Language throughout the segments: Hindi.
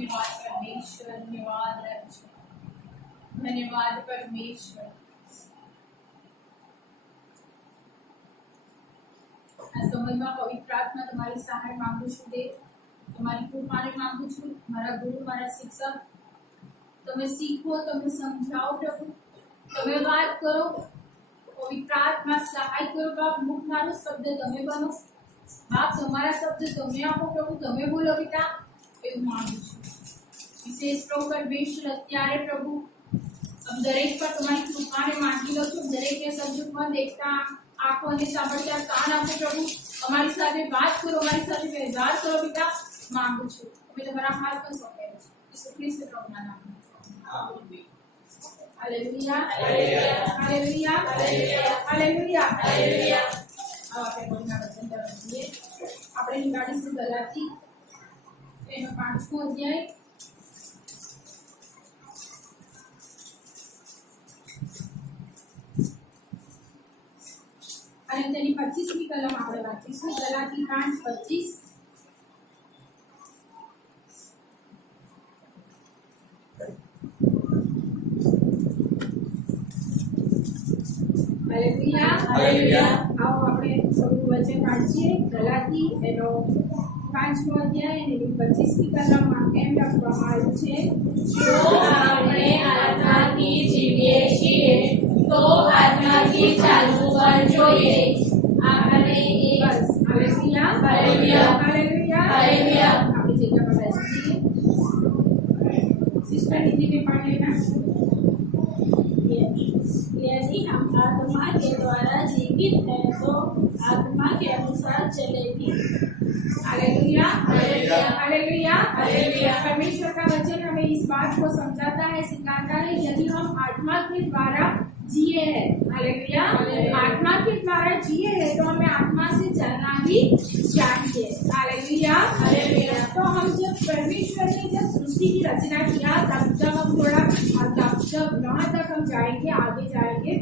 धन्यवाद परमेश्वर, धन्यवाद रक्षक, धन्यवाद परमेश्वर। આ સમયમાં પવિત્ર આત્મા તમારી સહાય માંગુ છું દેવ, તમારી કૃપાને માંગુ છું। મારા ગુરુ, મારા શિક્ષક, તમે શીખો, તમે સમજાવો પ્રભુ, તમે વાત કરો। પવિત્ર આત્મા સહાય કરો બાપ, મુખનારો શબ્દ તમે બનો બાપ, તમારા શબ્દ તમે આપો પ્રભુ, તમે બોલો પિતા, એવું માંગુ છું। વિશેષ પ્રભુ પરમેશ્વર અત્યારે પ્રભુ દરેક પર તમારી કૃપાને માંગી લો છું। દરેકને સંજોગમાં દેખતા આંખો અને સાંભળતા કાન આપો પ્રભુ, અમારી સાથે વાત કરો, અમારી સાથે વ્યવહાર કરો પિતા, માંગુ છું। અમે તમારા હાથમાં સોંપેલા છે ઈસુ ખ્રિસ્ત પ્રભુના નામમાં, આમીન। હાલેલુયા, હાલેલુયા, હાલેલુયા, હાલેલુયા, હાલેલુયા। આપણે બોલના વચન તરફીએ આપણે નિકાળીશું ગલાતી એનો 5મો અધ્યાય અને તેની 25મી કલમ આપણે વાંચીશું। ગલાતી 5:25। Hallelujah, hallelujah. આવો આપણે થોડું વચન વાંચીએ। ગલાતી એનો 5મો અધ્યાય અને એની 25મી કલમમાં એમ લખવામાં આવ્યું છે, જો આપણે આત્માથી જીવીએ છીએ તો આત્માથી ચાલવું પણ જોઈએ। આપણે બસ હાલેલુયા, હાલેલુયા, હાલેલુયા, હાલેલુયા। આપણી જગ્યા પર બેસીએ। सिस्टर हिंदी में पढ़ लेना। यदि हम आत्मा के द्वारा जीवित हैं तो आत्मा के अनुसार चलेगी। Hallelujah, hallelujah, hallelujah, hallelujah. परमेश्वर का वचन हमें इस बात को समझाता है, सिखाता है, यदि हम आत्मा के द्वारा जिए हैं, हालेलुया, आत्मा के द्वारा जिए हैं तो हमें आत्मा से चलना ही चाहिए। Hallelujah, hallelujah. तो हम जब परमेश्वर ने जब सृष्टि की रचना किया तब जब हम थोड़ा जब वहां तक हम जाएंगे, आगे जाएंगे,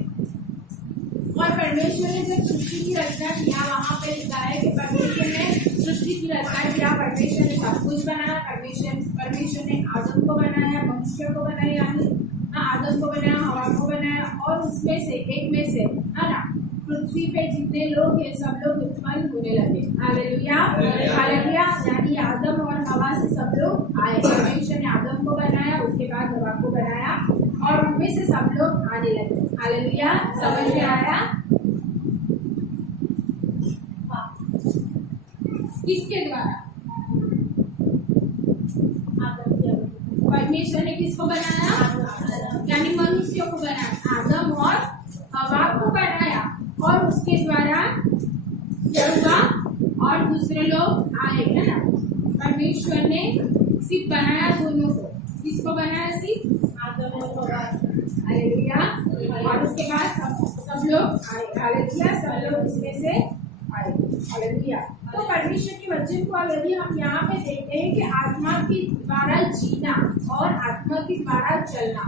और परमेश्वर ने जब सृष्टि की रचना किया वहां पे लिखा है कि परमेश्वर ने सृष्टि की रचना किया, परमेश्वर ने सब कुछ बनाया। परमेश्वर ने आदम को बनाया, मनुष्य को बनाया, आदम को बनाया, हवा को बनाया, और उसमें से एक में से है ना पृथ्वी पे जितने लोग हैं सब लोग उत्पन्न होने लगे। Hallelujah, hallelujah. यानी आदम और हवा से सब लोग आए। परमेश्वर ने आदम को बनाया, उसके बाद हवा को बनाया, और उनमें से सब लोग आने लगे। हालेलुया, समझ में आया? किसके द्वारा? परमेश्वर ने किसको बनाया? यानी मनुष्य को बनाया, आदम और हवा को बनाया, और उसके द्वारा क्या हुआ? और दूसरे लोग आए, है ना। परमेश्वर ने सिर्फ बनाया दोनों को, किसको बनाया? सिर्फ आदम और हवा। हालेलुया। और उसके बाद सब लोग आए। हालेलुया, सब लोग उसमें से आए। हालेलुया। तो परमेश्वर के वचन को यदि हम यहाँ पे देखते हैं कि आत्मा के द्वारा जीना और आत्मा के द्वारा चलना,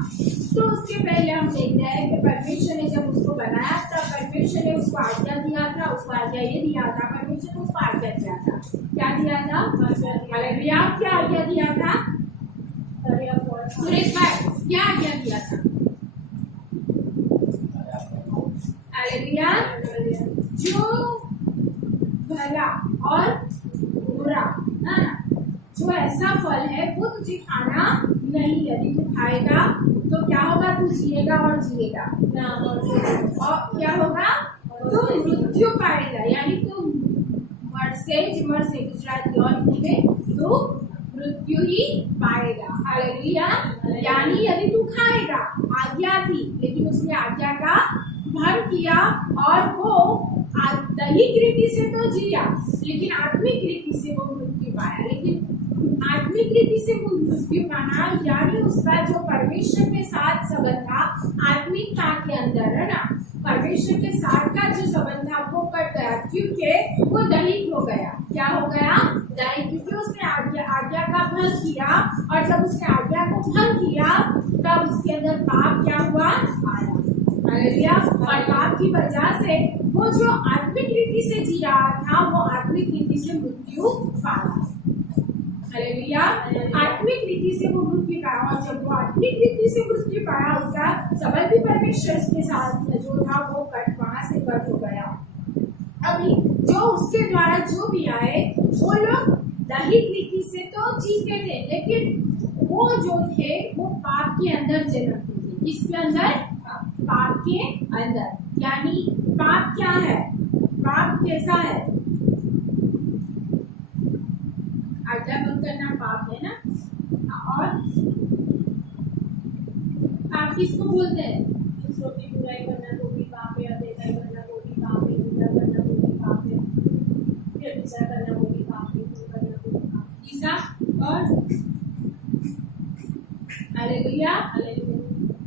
तो उसके पहले हम देखते हैं कि परमेश्वर ने जब उसको बनाया तब परमेश्वर ने उसको आज्ञा दिया था। उसको आज्ञा ये दिया था, परमेश्वर ने उसको आज्ञा दिया था। क्या दिया था? हालेलुया। क्या आज्ञा दिया था? सुरेश भाई, क्या आज्ञा दिया था? हालेलुया। जो भला और बुरा, है ना, जो ऐसा फल है वो तुझे खाना नहीं। यदि तू खाएगा तो क्या होगा? तू जिएगा और जिएगा, और क्या होगा? तू मृत्यु पाएगा। यानी तू मर से गुजराती और हिंदी में तू मृत्यु ही पाएगा। हालेलुया। यानी यदि तू खाएगा, आज्ञा थी लेकिन उसने आज्ञा का भंग किया, और वो दैहिक रीति से तो जिया लेकिन आत्मिक रीति से वो मृत्यु पाया। लेकिन आत्मिक रीति से वो मृत्यु पाना यानी उसका जो परमेश्वर के साथ संबंध था आत्मिकता के अंदर, है ना, परमेश्वर के साथ का जो संबंध था वो कट गया, क्योंकि वो दैहिक हो गया। क्या हो गया? दैहिक। क्योंकि उसने आज्ञा का भंग किया, और जब उसने आज्ञा को भंग किया तब उसके अंदर पाप क्या हुआ? आया। हालेलुया। और पाप की वजह से वो जो आत्मिक रीति से जी रहा था वो आत्मिक रीति से मृत्यु पाया। हालेलुया। आत्मिक रीति से वो मृत्यु पाया, और जब वो आत्मिक रीति से मृत्यु पाया, उसका संबंध भी परमेश्वर के साथ जो था वो वहां से कट हो गया। अभी जो उसके द्वारा जो भी आए वो लोग दैहिक रीति से तो जीते थे, लेकिन वो जो थे वो पाप के अंदर जन्मते थे। किसके अंदर? पाप के अंदर। यानी पाप क्या है? पाप कैसा है? आज्ञा भंग करना पाप है ना। और पाप किसको बोलते हैं? दूसरों की बुराई करना वो भी पाप है, अधेताई करना वो भी पाप है, निंदा करना वो भी पाप है, व्यभिचार करना वो भी पाप है, खून करना वो भी पाप है। ईसा और हालेलुया,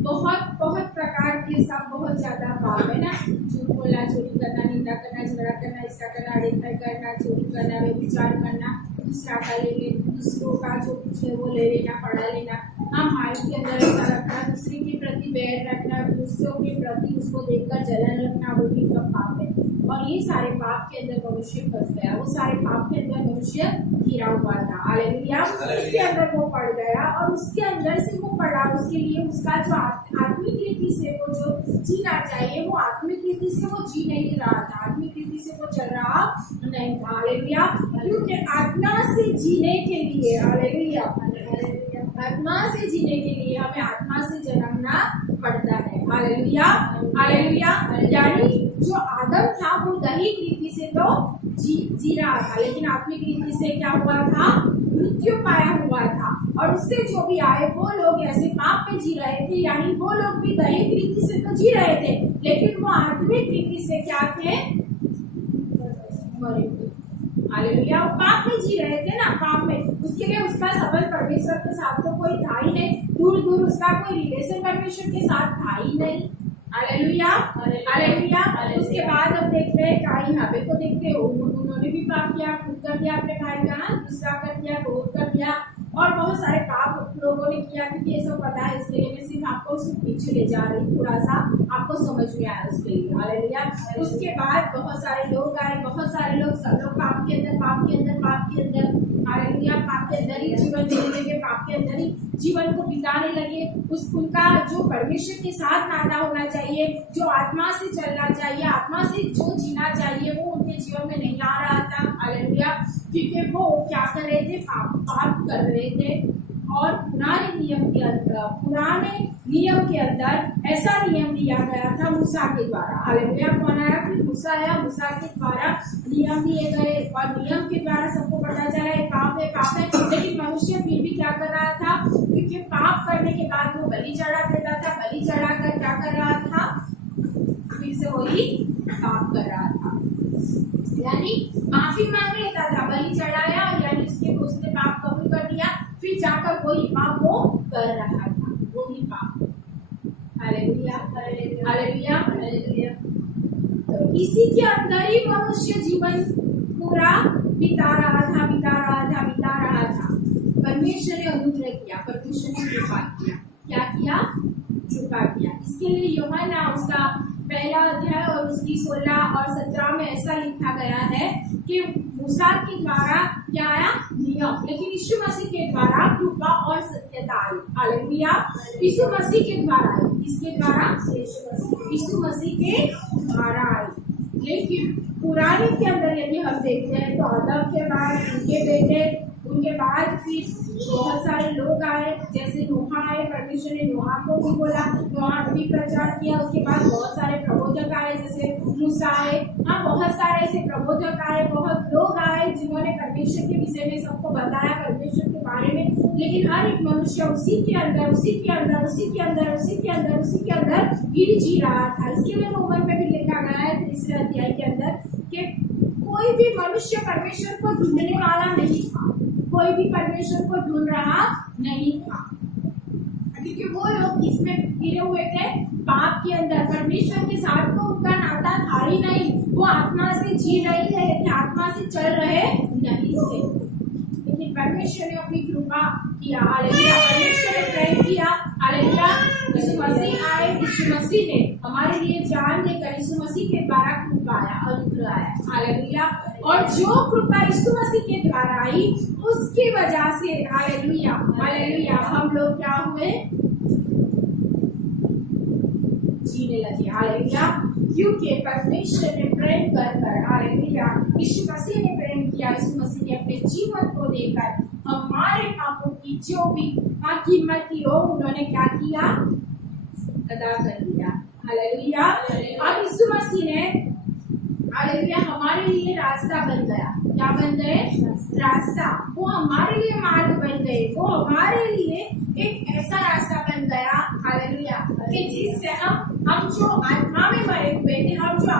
बहुत बहुत प्रकार के सब बहुत ज्यादा पाप है ना। झूठ बोलना, चोरी करना, निंदा करना, झगड़ा करना, हिस्सा करना, अड़ेखाई करना, चोरी करना, व्यभिचार करना, दूसरा का ले लेना, दूसरों का जो कुछ है वो ले लेना, पढ़ा लेना, हाँ माइंड के अंदर ऐसा रखना, दूसरे के प्रति बैर रखना, दूसरों के प्रति उसको देखकर जलन रखना, वो भी सब पाप है। और ये सारे पाप के अंदर मनुष्य फंस गया, वो सारे पाप के अंदर मनुष्य घिरा हुआ था। हालेलुया। उसके अंदर वो पड़ गया, और उसके अंदर से वो पड़ा, उसके लिए उसका जो आत्मिक रीति से वो जो जीना चाहिए वो आत्मिक रीति से वो जी नहीं रहा था, आत्मिक रीति से वो चल रहा नहीं था। हालेलुया। क्योंकि आत्मा से जीने के लिए, हालेलुया, आत्मा से जीने के लिए हमें आत्मा से जन्मना पड़ता है। Hallelujah, hallelujah. यानी जो आदम था वो दैहिक रीति से तो जी रहा था, लेकिन आत्मिक रीति से क्या हुआ था? मृत्यु पाया हुआ था। और उससे जो भी आए वो लोग ऐसे पाप में जी रहे थे, यानी वो लोग भी दैहिक रीति से तो जी रहे थे, लेकिन वो आत्मिक रीति से क्या थे? मरे थे। हालेलुया। पाप में जी रहे थे ना, पाप में। उसके लिए उसका संबंध परमेश्वर के साथ तो कोई था ही नहीं, दूर दूर उसका कोई रिलेशन परमेश्वर के साथ था ही नहीं। Hallelujah, hallelujah. उसके बाद अब देखते हैं काइन हाबिल को देखते हैं, उन्होंने भी पाप किया, खून कर दिया अपने भाई का, गुस्सा कर दिया, क्रोध कर दिया, और बहुत सारे पाप लोगों ने किया। क्योंकि ये सब पता है, इसके लिए मैं सिर्फ आपको पीछे ले जा रही, थोड़ा सा आपको समझ में आया उसके लिए। हालेलुया। उसके बाद बहुत सारे लोग आए, बहुत सारे लोग, सब लोग पाप के अंदर, पाप के अंदर, पाप के अंदर, हालेलुया, पाप के अंदर ही जीवन जीने लगे, पाप के अंदर ही जीवन को बिताने लगे। उनका जो परमेश्वर के साथ नाता होना चाहिए, जो आत्मा से चलना चाहिए, आत्मा से जो जीना चाहिए, वो उनके जीवन में नहीं आ रहा था। हालेलुया। क्योंकि वो क्या कर रहे थे? पाप कर रहे थे। और पुराने नियम के अंदर ऐसा नियम दिया गया था मूसा के द्वारा। हालेलुया। कौन आया? फिर मूसा आया, मूसा के द्वारा नियम दिए गए, और नियम के द्वारा सबको पता चला पाप है, पाप है। लेकिन मनुष्य फिर भी क्या कर रहा था? क्योंकि पाप करने के बाद वो बलि चढ़ा देता था, बलि चढ़ाकर क्या कर रहा था? फिर से वही पाप कर रहा था, यानी माफी मांग लेता था, बलि चढ़ाया, यानी उसने पाप कबूल कर दिया, फिर जाकर वही पाप वो कर रहा था, वही पाप। Hallelujah, hallelujah, hallelujah. तो इसी के अंदर ही मनुष्य जीवन पूरा बिता रहा था। परमेश्वर ने अनुग्रह किया, परमेश्वर ने कृपा किया। क्या किया? कृपा किया। इसके लिए यूहन्ना उसका 1 अध्याय और उसकी 16 और 17 में ऐसा लिखा गया है कि मूसा के द्वारा क्या आया? नियम, लेकिन यीशु मसीह के द्वारा कृपा और सत्यता आई। हालेलुया। यीशु मसीह के द्वारा, किसके द्वारा? यीशु मसीह के द्वारा आई। लेकिन पुराने के अंदर यदि हम देखते हैं तो आदम के बाद उनके बेटे, उनके बाद फिर बहुत सारे लोग आए, जैसे नोहा आए, परमेश्वर ने नोहा को भी बोला, नोहा भी प्रचार किया। उसके बाद बहुत सारे प्रबोधक आए, जैसे मूसा आए, हाँ बहुत सारे ऐसे प्रबोधक आए, बहुत लोग आए जिन्होंने परमेश्वर के विषय में सबको बताया, परमेश्वर के बारे में। लेकिन हर एक मनुष्य उसी के अंदर ही जी रहा था। इसके लिए रोमन में भी लिखा गया है 3 अध्याय के अंदर कि कोई भी मनुष्य परमेश्वर को ढूंढने वाला नहीं था, कोई भी परमेश्वर को ढूंढ रहा नहीं था, क्योंकि वो लोग इसमें गिरे हुए थे पाप के अंदर। परमेश्वर के साथ तो उनका नाता था ही नहीं, वो आत्मा से जी नहीं रहे थे, आत्मा से चल रहे नहीं थे। लेकिन परमेश्वर ने अपनी कृपा किया। हालेलुया। परमेश्वर ने प्रेम किया। हालेलुया। यीशु मसीह आए, यीशु मसीह ने हमारे लिए जान देकर, यीशु मसीह के द्वारा कृपा आया, अनुग्रह आया। हालेलुया। और जो कृपा यीशु मसीह के द्वारा आई उसकी वजह से हालेलुया हालेलुया हम लोग क्या हुए, जीने लगे। हालेलुया, क्योंकि परमेश्वर ने प्रेम कर हालेलुया यीशु मसीह ने प्रेम किया। यीशु मसीह ने अपने जीवन को देकर हमारे पापों की जो भी कीमत थी वो उन्होंने क्या किया, अदा कर दिया। हालेलुया, अब यीशु मसीह ने हालेलुया हमारे लिए रास्ता बन गया। क्या बन गए, रास्ता। वो हमारे लिए मार्ग बन गए, वो हमारे लिए एक ऐसा रास्ता बन गया हालेलुया कि जिससे हम जो आत्मा में मरे हुए थे, हम जो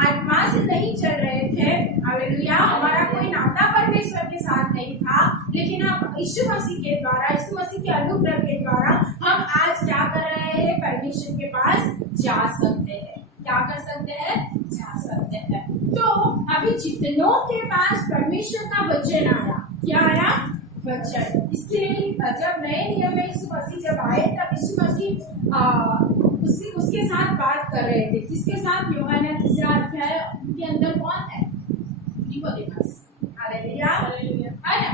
आत्मा से नहीं चल रहे थे हालेलुया, हमारा कोई नाता परमेश्वर के साथ नहीं था, लेकिन अब यीशु मसीह के द्वारा, यीशु मसीह के अनुग्रह के द्वारा हम आज क्या कर रहे हैं, परमेश्वर के पास जा सकते हैं। क्या कर सकते हैं, जा सकते हैं। तो अभी जितनों के पास परमेश्वर का वचन आया, क्या आया, वचन। इसलिए जब नए नियम में यीशु मसीह जब आए तब यीशु मसीह उसके साथ बात कर रहे थे। किसके साथ, यूहन्ना 3 अध्याय के अंदर कौन है, निकोदेमस। हालेलुया है ना,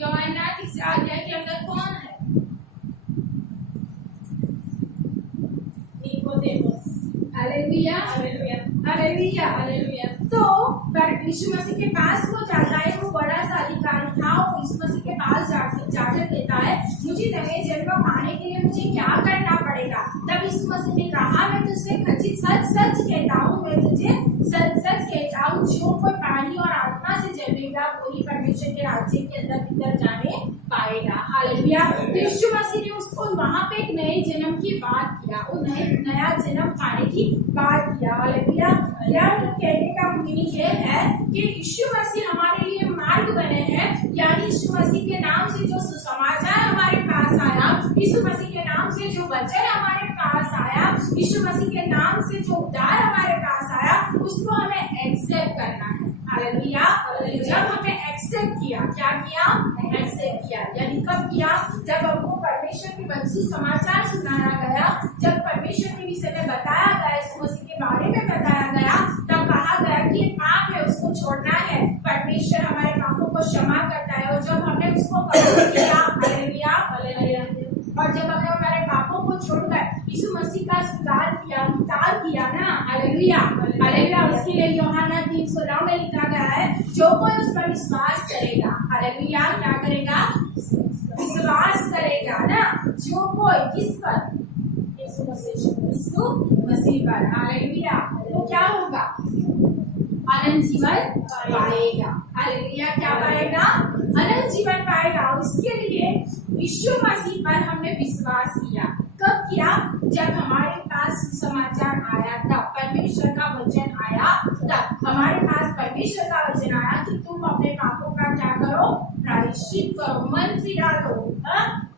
यूहन्ना 3 अध्याय के अंदर कौन है, हालेलुया हालेलुया हालेलुया हालेलुया। तो यीशु मसीह के पास वो जाता है, वो बड़ा सा अधिकारी था, वो यीशु मसीह के पास जाकर कहता है मुझे नए जन्म पाने के लिए मुझे क्या करना पड़ेगा। तब यीशु मसीह ने कहा मैं तुझसे खचित सच सच कहता हूँ, मैं तुझे सच सच कहता हूँ, जो कोई पानी और आत्मा से जन्मेगा वही परमेश्वर के राज्य के अंदर भीतर जाने पाएगा। हालेलुया, यीशु मसीह ने उसको वहां पे एक नए जन्म की बात किया, वो नया जन्म पाने की बात किया। हालेलुया, यह कहने का मीनिंग ये है कि यीशु मसीह हमारे लिए मार्ग बने हैं, यानी यीशु मसीह के नाम से जो सुसमाचार हमारे पास आया, यीशु मसीह के नाम से जो वचन हमारे पास आया, यीशु मसीह के नाम से जो उद्धार हमारे पास आया, उसको हमें एक्सेप्ट करना है। हालेलुया, जब हमने एक्सेप्ट किया, क्या किया, एक्सेप्ट किया, यानी कब किया, जब हमको परमेश्वर के वचन समाचार सुनाया गया, जब परमेश्वर के विषय में बताया गया, यीशु मसीह के बारे में बताया गया, तब कहा गया कि ये पाप है उसको छोड़ना है, परमेश्वर हमारे पापों को क्षमा करता है। और जब हमने उसको कबूल किया, हालेलुया हालेलुया, और जब हमने हमारे पापों को छोड़कर यीशु मसीह का स्वीकार किया, उद्धार किया ना, हालेलुया हालेलुया, उसके लिए यूहन्ना 3:16 में लिखा गया है जो कोई उस पर विश्वास करेगा, हालेलुया, क्या करेगा, विश्वास करेगा ना, जो कोई किस पर, यीशु मसीह पर, हालेलुया, तो क्या होगा, अनंत जीवन पाएगा। हालेलुया, क्या पाएगा, अनंत जीवन पाएगा। उसके लिए यीशु मसीह पर हमने विश्वास किया। कब किया, जब हमारे पास समाचार आया, तब परमेश्वर का वचन आया, तब हमारे पास परमेश्वर का वचन आया कि तुम अपने पापों का क्या करो, प्रायश्चित करो, मन फिरा लो,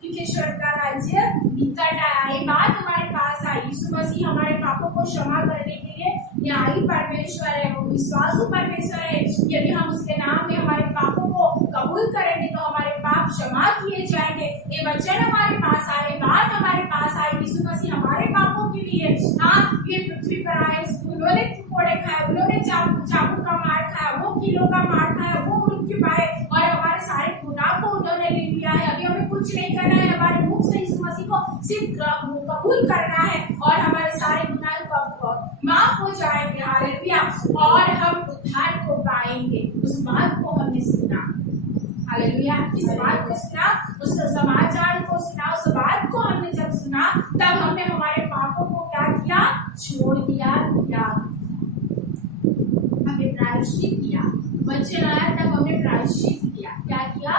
क्योंकि स्वर्ग का राज्य निकट आया। ये बात हमारे पास आई, यीशु मसीह हमारे पापों को क्षमा करने के लिए न्यायी परमेश्वर है, वो विश्वासु परमेश्वर है। यदि हम उसके नाम में हमारे पापों को कबूल करेंगे तो हमारे पाप क्षमा किए जाएंगे। ये वचन हमारे पास आए, बात हमारे पास आई, यीशु मसीह हमारे पापों के लिए ये पृथ्वी पर आए, उन्होंने कोड़े खाए, उन्होंने चाकू का मार खाया, वो किलो का मार खाया, वो मृत्यु पाए, और हमारे सारे गुनाह को उन्होंने ले लिया है। अभी हमें कुछ नहीं करना है, हमारे मुख से यीशु मसीह को सिर्फ कबूल करना है और हमारे सारे गुनाह माफ हो जाएंगे। हालेलुया, और हम उद्धार को पाएंगे। उस बात को हमने सुना, हालेलुया, इस बात को सुना, उस समाचार को सुना, उस बात को हमने जब सुना तब हमने हमारे पापों को क्या किया, छोड़ दिया, हमने प्रायश्चित किया। वचन आया तब हमने प्रायश्चित किया। क्या किया,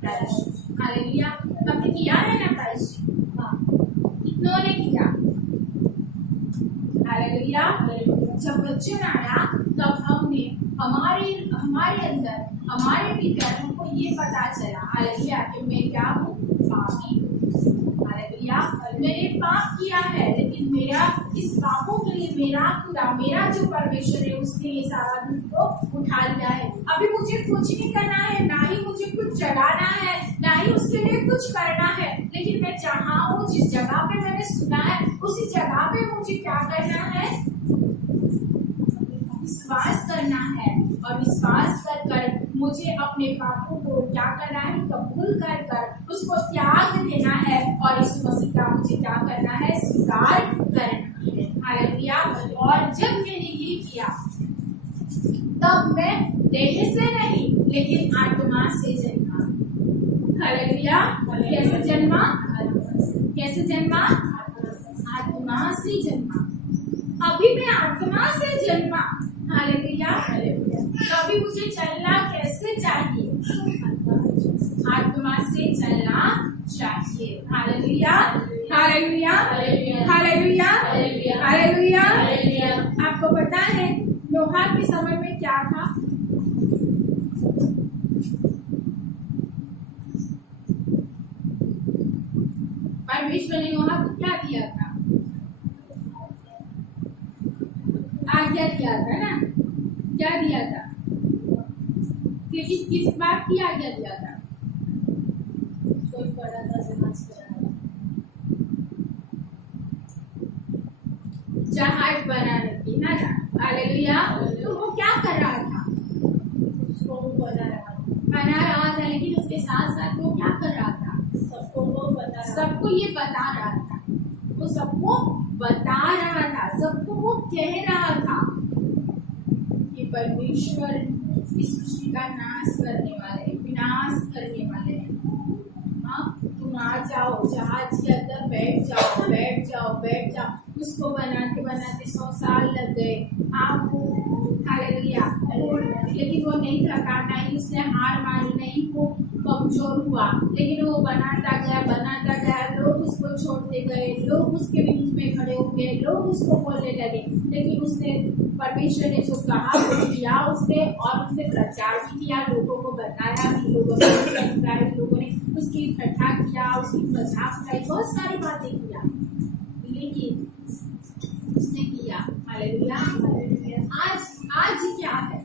प्रायश्चित। हालेलुया, हमने किया है ना प्रायश्चित, कितनों ने किया, हालेलुया। जब वचन आया तब हमने हमारे अंदर, हमारे भीतर हमको ये पता चला, हालेलुया, कि मैं क्या हूँ, पापी हूँ। हालेलुया, मैंने पाप किया है, लेकिन मेरा इस पापों के लिए मेरा खुदा, मेरा जो परमेश्वर है, उसने ये सारा दुख को उठा लिया है। अभी मुझे कुछ नहीं करना है, ना ही मुझे कुछ जगाना है, ना ही उसके लिए कुछ करना है, लेकिन मैं जहाँ हूँ, जिस जगह पे मैंने सुना है, उसी जगह पे मुझे क्या करना है, विश्वास करना है। अविश्वास कर कर मुझे अपने पापों को क्या करना है, कबूल कर कर उसको त्याग देना है और यीशु मसीह का मुझे क्या करना है, स्वीकार करना है। हालेलुया। और जब मैंने ये किया तब मैं देह से नहीं लेकिन आत्मा से जन्मा। हालेलुया। कैसे जन्मा? कैसे जन्मा? आत्मा से जन्मा। अभी मैं आत्मा से जन्मा। हालेलुया। अभी मुझे चलना कैसे चाहिए? आत्मा से चलना चाहिए। हालेलुया। हालेलुया। हालेलुया। हालेलुया। आपको पता है नोहा के समय में क्या था? परमेश्वर ने नोहा को क्या दिया था? आज्ञा दिया था ना? क्या दिया था? किस बात की आज्ञा दिया था? कोई बड़ा सा जहाज बनाने की, है ना? हालेलुया। तो वो क्या कर रहा था? उसको वो बना रहा था, लेकिन उसके साथ साथ वो क्या कर रहा था? सबको ये बता रहा था। वो सबको बता रहा था, सबको वो कह रहा था कि परमेश्वर इस सृष्टि का नाश करने वाले, विनाश करने वाले हैं। हाँ, तुम आ जाओ, जहाज के अंदर बैठ जाओ, बैठ जाओ, बैठ जाओ। उसको बनाते बनाते 100 साल लग गए। आपको हालेलुया। लेकिन वो नहीं थका, नहीं उसने हार मानी, नहीं वो कमजोर हुआ, लेकिन वो बनाता गया। लोग उसको छोड़ते गए, लोग उसके बीच में खड़े हो गए, लोग उसको बोलने लगे, लेकिन उसने, परमेश्वर ने जो कहा वो किया उसने, और उसने प्रचार भी किया, लोगों को बताया भी, लोगों ने उसकी इकट्ठा किया, उसकी मजाक उड़ाई, बहुत सारी बातें किया, लेकिन उसने किया। हालेलुया। आज क्या है?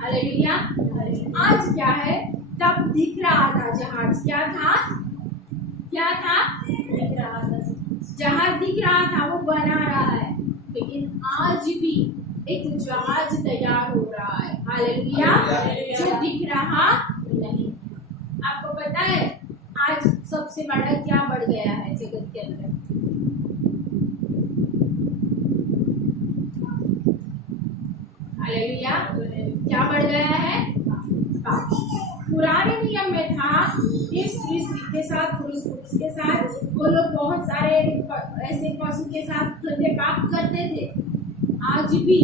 हालेलुया। आज क्या है? तब दिख रहा था जहाज। क्या था? जहाज दिख रहा था, वो बना रहा है, लेकिन आज भी एक जहाज तैयार हो रहा है। हालेलुया। जो दिख रहा नहीं। आपको पता है आज सबसे बड़ा क्या बढ़ गया है जगत के अंदर? हालेलुया। क्या बढ़ गया है? पुराने नियम में था कि स्त्री के साथ, पुरुष के साथ, वो लोग बहुत सारे ऐसे पशु के साथ गंदे पाप करते थे। आज भी,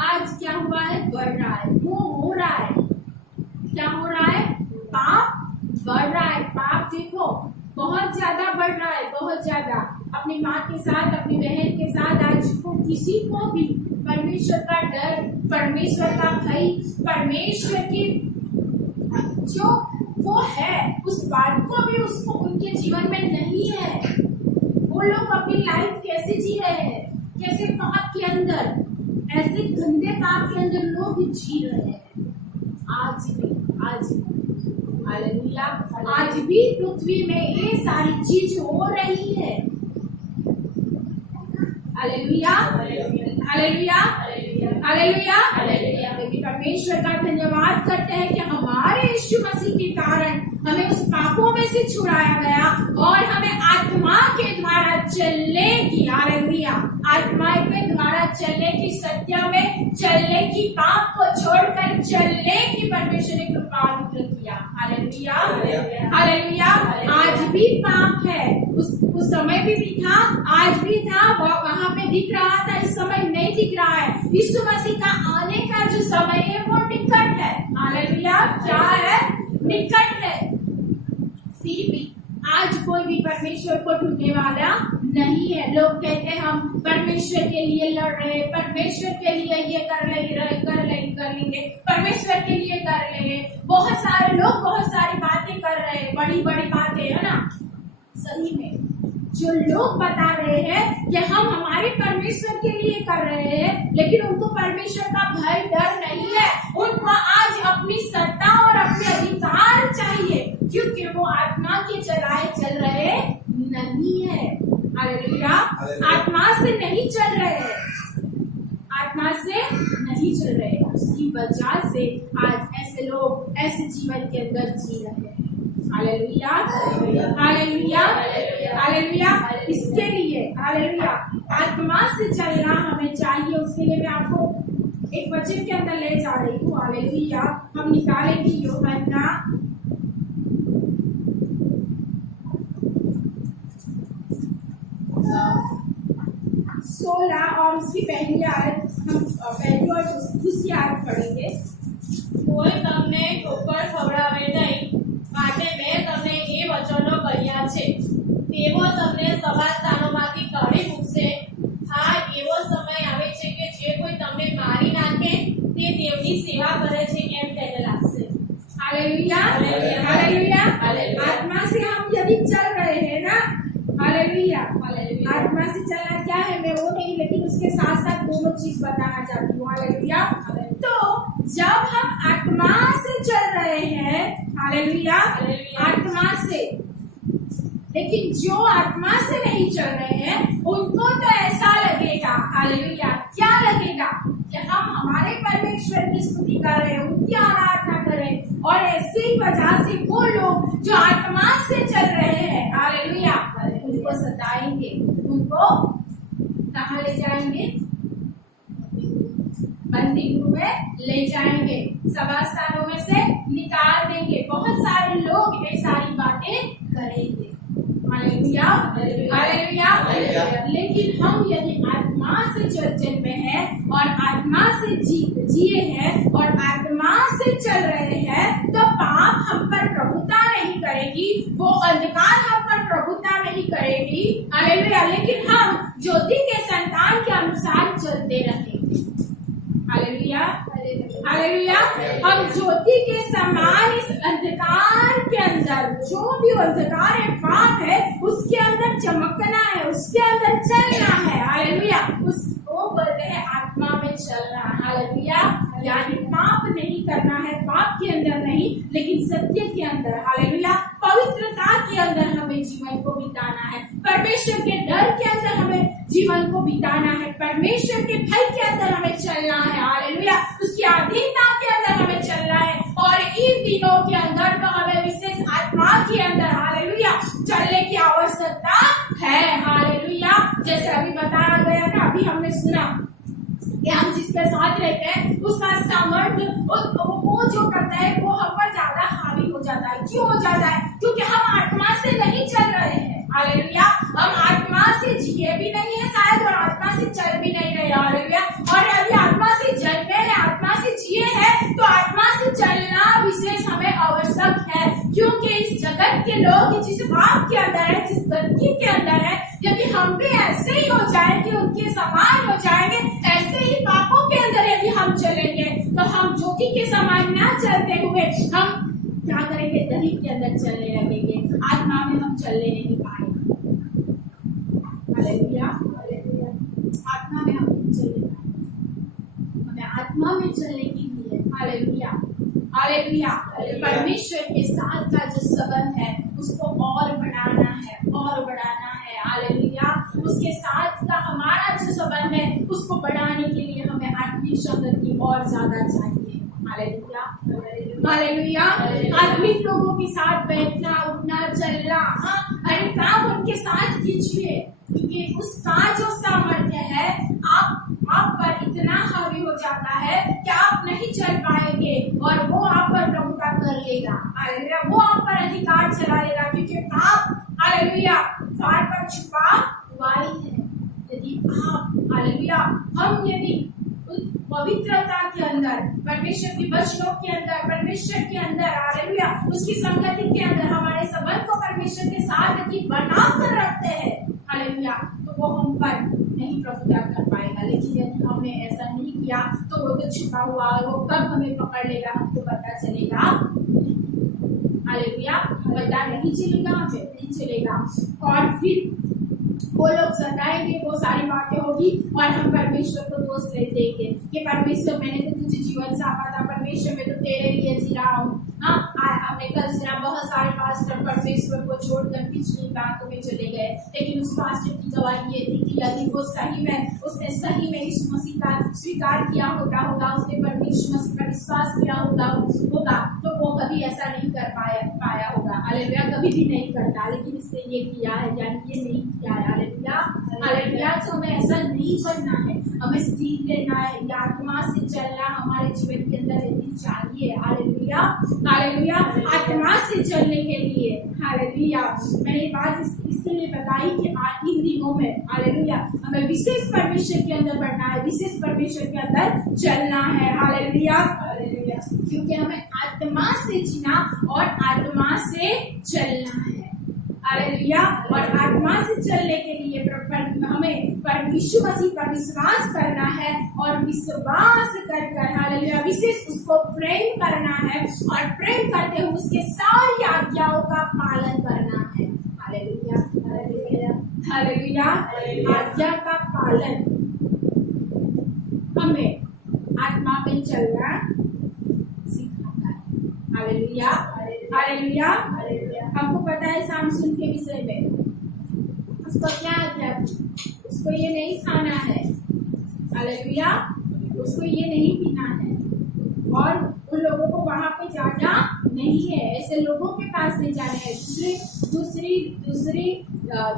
आज क्या हुआ है? बढ़ रहा है, वो हो रहा है। क्या हो रहा है? पाप बढ़ रहा है। पाप देखो बहुत ज्यादा बढ़ रहा है, बहुत ज्यादा। अपनी माँ के साथ, अपनी बहन के साथ आज को किसी को भी परमेश्वर का डर, परमेश्वर का भय, परमेश्वर की जो वो है उस बात को भी उसको उनके जीवन में नहीं है। वो लोग अपनी लाइफ कैसे जी रहे हैं? कैसे पाप के अंदर, ऐसे गंदे पाप के अंदर लोग जी रहे हैं। आज भी हालेलुया। आज भी पृथ्वी में ये सारी चीज हो रही है। हालेलुया। हालेलुया। हालेलुया। लेकिन परमेश्वर का धन्यवाद करते हैं कि हमारे यीशु मसीह के कारण हमें उस पापों में से छुड़ाया गया और हमें आत्मा के द्वारा चलने की, हालेलुया, आत्मा के द्वारा चलने की, सत्य में चलने की, पाप को छोड़कर चलने की परमेश्वर ने कृपा अनुग्रह किया। हालेलुया। हालेलुया। आज भी पाप है, उस समय भी था, आज भी था, वहां पे दिख रहा था, इस समय नहीं दिख रहा है। यीशु मसीह का आने का जो समय है वो निकट है। हालेलुया। क्या है? निकट है। फिर भी आज कोई भी परमेश्वर को ढूंढने वाला नहीं है। लोग कहते हैं हम परमेश्वर के लिए लड़ रहे, परमेश्वर के लिए ये कर लेंगे, परमेश्वर के लिए कर लेंगे। बहुत सारे लोग बहुत सारी बातें कर रहे हैं, बड़ी बड़ी बातें, है ना? सही में जो लोग बता रहे हैं कि हम हमारे परमेश्वर के लिए कर रहे हैं, लेकिन उनको परमेश्वर का भय, डर नहीं है। उनको आज अपनी सत्ता और अपने अधिकार चाहिए, क्योंकि वो आत्मा के चलाए चल रहे नहीं है। हालेलुया। आत्मा से नहीं चल रहे हैं, आत्मा से नहीं नहीं चल रहे हैं, उसकी वजह से आज ऐसे लोग ऐसे जीवन के अंदर जी रहे हैं। Hallelujah, hallelujah, hallelujah. इसके लिए हालेलुया आत्मा से चलना हमें चाहिए। उसके लिए मैं आपको एक वचन के अंदर ले जा रही हूँ। हालेलुया, हम निकालेंगे यूहन्ना 16 और उसकी पहली आयत, हम पहली और दूसरी आयत पढ़ेंगे। કોઈ તમને ઠોકર ખવડાવે નહીં, માટે મેં તમને એ વચનો કહ્યા છે, તેઓ તમને સભા સ્થાનોમાંથી કાઢી મૂકશે. હા, એવો સમય આવે છે કે જે કોઈ તમને મારી નાખે તે દેવની સેવા કરે છે એમ તેને લાગશે. Hallelujah, hallelujah, hallelujah. हालेलुया। आत्मा से हम यदि चल रहे हैं ना, हालेलुया, हालेलुया। आत्मा से चलना क्या है मैं वो नहीं, लेकिन उसके साथ साथ दोनों चीज बताना चाहती हूँ। हालेलुया। तो जब हम आत्मा से चल रहे हैं, हालेलुया, हालेलुया। आत्मा से, लेकिन जो आत्मा से नहीं चल रहे हैं उनको तो ऐसा लगेगा, हालेलुया, क्या लगेगा कि हम हमारे परमेश्वर की स्तुति कर रहे हैं, उनकी आराधना कर रहे हैं, और ऐसी वजह से वो लोग जो आत्मा से चल रहे हैं, हालेलुया, उनको सताएंगे, उनको कहाँ ले जाएंगे? बंदी गृह में ले जाएंगे, सभा स्थानों में से निकाल देंगे। बहुत सारे लोग ये सारी बातें करेंगे। Hallelujah, hallelujah. लेकिन हम यदि आत्मा से जन्मे हैं और आत्मा से जिए हैं और आत्मा से चल रहे हैं, तो पाप हम पर प्रभुता नहीं करेगी, वो अंधकार हम पर प्रभुता नहीं करेगी। हालेलुया। लेकिन हम ज्योति के संतान के अनुसार चलते रहेंगे। Hallelujah, hallelujah. हम ज्योति के समान इस अंधकार के अंदर, जो भी अंधकार है, पाप है, उसके अंदर चमकना है, उसके अंदर चलना है। हालेलुया। उसको बोलते हैं आत्मा में चलना। हालेलुया। यानी पाप नहीं करना है, पाप के अंदर नहीं, लेकिन सत्य के अंदर। हालेलुया। पवित्रता के अंदर हमें जीवन को बिताना है, परमेश्वर के डर के अंदर हमें जीवन को बिताना है, परमेश्वर के भय के अंदर हमें चलना है। हालेलुया। उसकी अधीनता के अंदर हमें चलना है, और इन दिनों के अंदर तो हमें विशेष आत्मा के अंदर, हालेलुया, चलने की आवश्यकता है। हालेलुया। जैसे अभी बताया गया था, अभी हमने सुना कि हम जिसके साथ रहते हैं उसका सामर्थ्य वो जो करता है वो हम पर ज्यादा हावी हो जाता है। क्यों हो जाता है? क्योंकि हम आत्मा से नहीं चल रहे हैं। हालेलुया। हम आत्मा से जिए भी नहीं है शायद, और आत्मा से चल भी नहीं रहे। हालेलुया। और यदि आत्मा से जन्मे हैं, आत्मा से जिए हैं, तो आत्मा से चलना विशेष हमें आवश्यक है। क्योंकि इस जगत के लोग जिस भाव के अंदर है, जिस गति के अंदर है, यदि हम भी ऐसे ही हो जाएंगे, उनके समान हो जाएंगे, ऐसे ही पापों के अंदर यदि हम चलेंगे, तो हम ज्योति के समान ना चलते हुए हम क्या करेंगे? दही के अंदर चलने लगेंगे, आत्मा में हम चलने नहीं पाएंगे। Hallelujah, hallelujah. आत्मा में हम नहीं चलने पाएंगे, हमें आत्मा में चलने के लिए, हालेलुया, हालेलुया, परमेश्वर के साथ का जो संबंध है उसको और बढ़ाना है, और बढ़ाना है। हालेलुया। उसके साथ का हमारा जो संबंध है उसको बढ़ाने के लिए हमें आत्मिक संगति और ज्यादा चाहिए। Hallelujah, hallelujah. आत्मिक लोगों के साथ बैठना, उठना, चलना, हर काम उनके साथ कीजिए, क्योंकि उसका जो सामर्थ्य है आप पर इतना हावी हो जाता है कि आप नहीं चल पाएंगे, और वो आप पर प्रभुता कर लेगा। हालेलुया। वो आप पर अधिकार चला लेगा, क्योंकि पाप, हालेलुया, द्वार पर छुपा हुआ ही है। यदि आप, हालेलुया, हम यदि पवित्रता के अंदर, परमेश्वर के वचनों के अंदर, परमेश्वर के अंदर, हालेलुया, उसकी संगति के अंदर हमारे संबंध को परमेश्वर के साथ यदि बना कर रखते हैं, हालेलुया, तो वो हम पर नहीं प्रभुता कर पाएगा। लेकिन यदि हमने ऐसा नहीं किया तो वो तो छुपा हुआ, वो कब हमें पकड़ लेगा हमको पता चलेगा? हालेलुया। पता नहीं चलेगा, हमें नहीं चलेगा, और फिर वो लोग सताएंगे, वो सारी बातें होगी, और हम परमेश्वर को दोष ले देंगे कि परमेश्वर मैंने तो तुझे जीवन सौंपा था, परमेश्वर मैं तो तेरे लिए जी रहा हूँ। हाँ, हमने कल सुना बहुत सारे पास्टर परमेश्वर को छोड़कर पिछली बातों में चले गए, लेकिन उस पास्टर की गवाही ये थी कि यदि वो उसने सही में यीशु मसीह का स्वीकार किया होगा, उसने परमेश्वर मसीह पर विश्वास किया होगा, तो वो कभी ऐसा नहीं कर पाया होगा। हालेलुया, कभी भी नहीं करता, लेकिन इसने ये किया है, यानी ये नहीं किया है। Hallelujah, hallelujah. तो हमें ऐसा नहीं करना है, हमें सीख लेना है, आत्मा से चलना हमारे जीवन के अंदर यदि चाहिए। Hallelujah, hallelujah. आत्मा से चलने के लिए, हालेलुया, मैंने ये बात इसके लिए बताई कि इन दिनों में, हालेलुया, हमें विशेष परमेश्वर के अंदर बढ़ना है, विशेष परमेश्वर के अंदर चलना है। हालेलुया, हालेलुया, क्योंकि हमें आत्मा से जीना और आत्मा से चलना है। हालेलुया, और आत्मा से चलने के लिए हमें परमेश्वर मसीह पर विश्वास करना है, और विश्वास कर हालेलुया विशेष उसको प्रेम करना है, और प्रेम करते हुए उसके सारी आज्ञाओं का पालन करना है। Hallelujah, hallelujah, hallelujah. आज्ञा का पालन, हमें आत्मा में चलना सिखाता है। Hallelujah, hallelujah, hallelujah. हमको पता है सामसून के विषय में, उसको क्या आज्ञा थी? उसको ये नहीं खाना है, हालेलुया, उसको ये नहीं पीना है, और उन लोगों को वहां पे जाना नहीं है, ऐसे लोगों के पास नहीं जाना है। दूसरी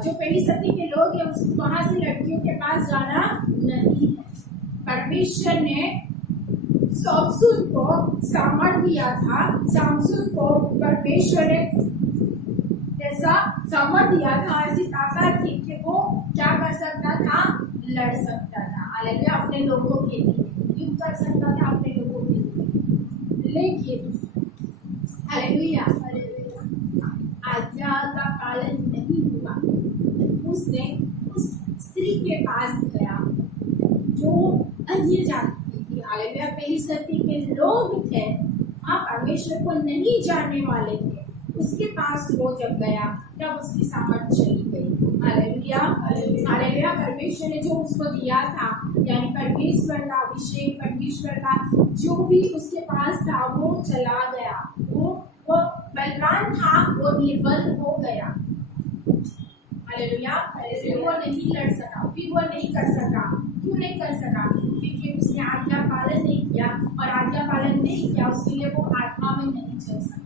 जो पहली सदी के लोग हैं, वहां से लड़कियों के पास जाना नहीं है। परमेश्वर ने सामसून को सामर्थ दिया था, सामसून को परमेश्वर ने जैसा सामर्थ दिया था, ऐसी ताकत थी कि वो क्या कर सकता था? लड़ सकता था। हालेलुया, अपने लोगों के लिए युद्ध कर सकता था, अपने लोगों के लिए। लेकिन हालेलुया, आज्ञा का पालन नहीं हुआ। उसने उस स्त्री के पास गया जो अन्य जाति की थी। हालेलुया, पहली सदी के लोग थे, आप परमेश्वर को नहीं जानने वाले थे। उसके पास वो जब गया, तब उसकी सामर्थ चली गई। Hallelujah, hallelujah. परमेश्वर ने जो उसको दिया था, यानी परमेश्वर का अभिषेक, परमेश्वर का जो भी उसके पास था, वो चला गया। वो बलवान था, वो निर्बल हो गया। हालेलुया, फिर वो नहीं लड़ सका, फिर वो नहीं कर सका। क्यों नहीं कर सका? क्योंकि उसने आज्ञा पालन नहीं किया, और आज्ञा पालन नहीं किया, उसके लिए वो आत्मा में नहीं चल सका।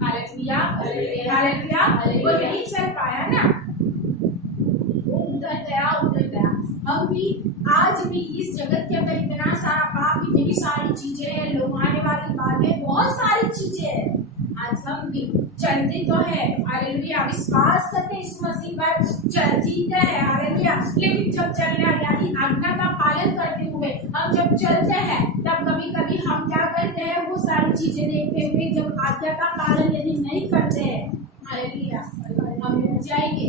हालेलुया, हालेलुया, वो नहीं चल पाया ना, वो उधर गया। हम भी आज भी इस जगत के अंदर इतना सारा पाप, इतनी सारी चीजें हैं, लुभाने वाली बातें, बहुत सारी चीजें हैं। आज हम भी चलते तो है, हालेलुया, विश्वास करते हैं इस मसीह पर, जीते हैं, हालेलुया, लेकिन जब चलना यानी आज्ञा का पालन करते हुए हम जब चलते हैं, तब कभी कभी हम क्या करते हैं? वो सारी चीजें देखते हुए जब आज्ञा का पालन यदि नहीं करते हैं, हालेलुया, हम रुक जाएंगे,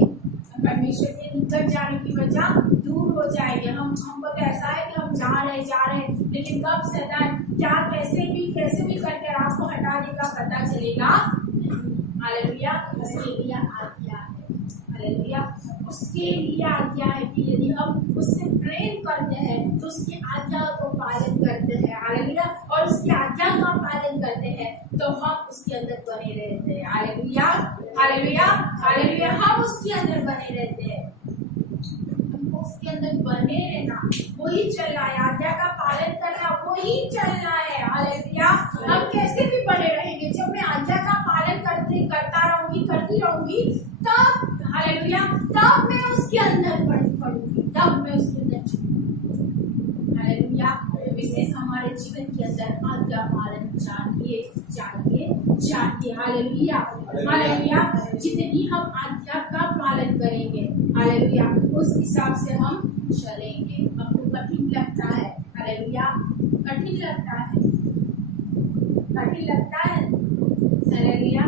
परमेश्वर के निकट जाने की वजह दूर हो जाएंगे। हमको तो ऐसा है कि हम जा रहे हैं, लेकिन कब शैतान क्या कैसे भी करके आपको हटा देगा पता चलेगा। हालेलुया, उसके लिए आज्ञा है। हालेलुया, उसके लिए आज्ञा है कि यदि हम उससे प्रेम करते हैं, तो उसकी आज्ञा को पालन करते हैं। हालेलुया, और उसकी आज्ञा का पालन करते हैं, तो हम उसके अंदर बने रहते हैं। हालेलुया, हालेलुया, हालेलुया, हम उसके अंदर बने रहते हैं। हमको उसके अंदर बने रहना, वही चलना है, आज्ञा का पालन करना, वही चलना है। हालेलुया, हम कैसे भी बने रहेंगे? जब मैं आज्ञा का पालन करती रहूंगी, तब हालेलुया, तब मैं उसके अंदर पढ़ूंगी, तब मैं उसके अंदर चलूंगी। हालेलुया, विशेष हमारे जीवन के अंदर आज्ञा पालन चाहिए। हालेलुया, हालेलुया, जितनी हम आज्ञा का पालन करेंगे, हालेलुया, उस हिसाब से हम चलेंगे। हमको कठिन लगता है, हालेलुया, कठिन लगता है, हालेलुया,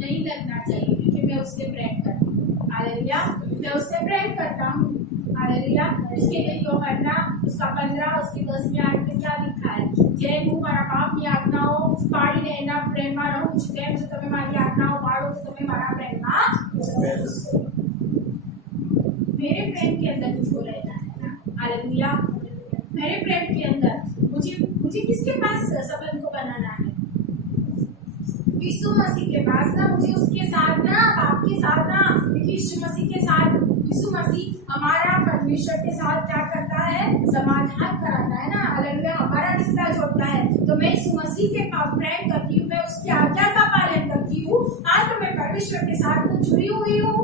नहीं लगना चाहिए, क्योंकि मैं उससे प्रेम करती हूँ। हालेलुया, मैं उससे प्रेम करता हूँ। हालेलुया, इसके लिए यूहन्ना उसका 15 उसके 10 आयत में क्या लिखा है? जे હું મારા પાપની આજ્ઞાઓ પાળીને એના પ્રેમમાં રહું છું, તેમ જો તમે મારી આજ્ઞાઓ પાળો તો તમે મારા પ્રેમમાં રહો। मेरे प्रेम के अंदर तुझको रहना है ना। हालेलुया, मेरे प्रेम के अंदर मुझे किसके पास संबंध को बनाना है? यीशु मसीह के पास ना, मुझे उसके साथ ना, आपके साथ ना, यीशु मसीह के साथ, यीशु मसीह हमारा परमेश्वर के साथ क्या करता है, समाधान कराता है ना, हालेलुया, हमारा रिश्ता जोड़ता है। तो मैं यीशु मसीह के पास प्रेम करती हूँ, मैं उसकी आज्ञा का पालन करती हूँ, आज तो मैं परमेश्वर के साथ तो जुड़ी हुई हूँ,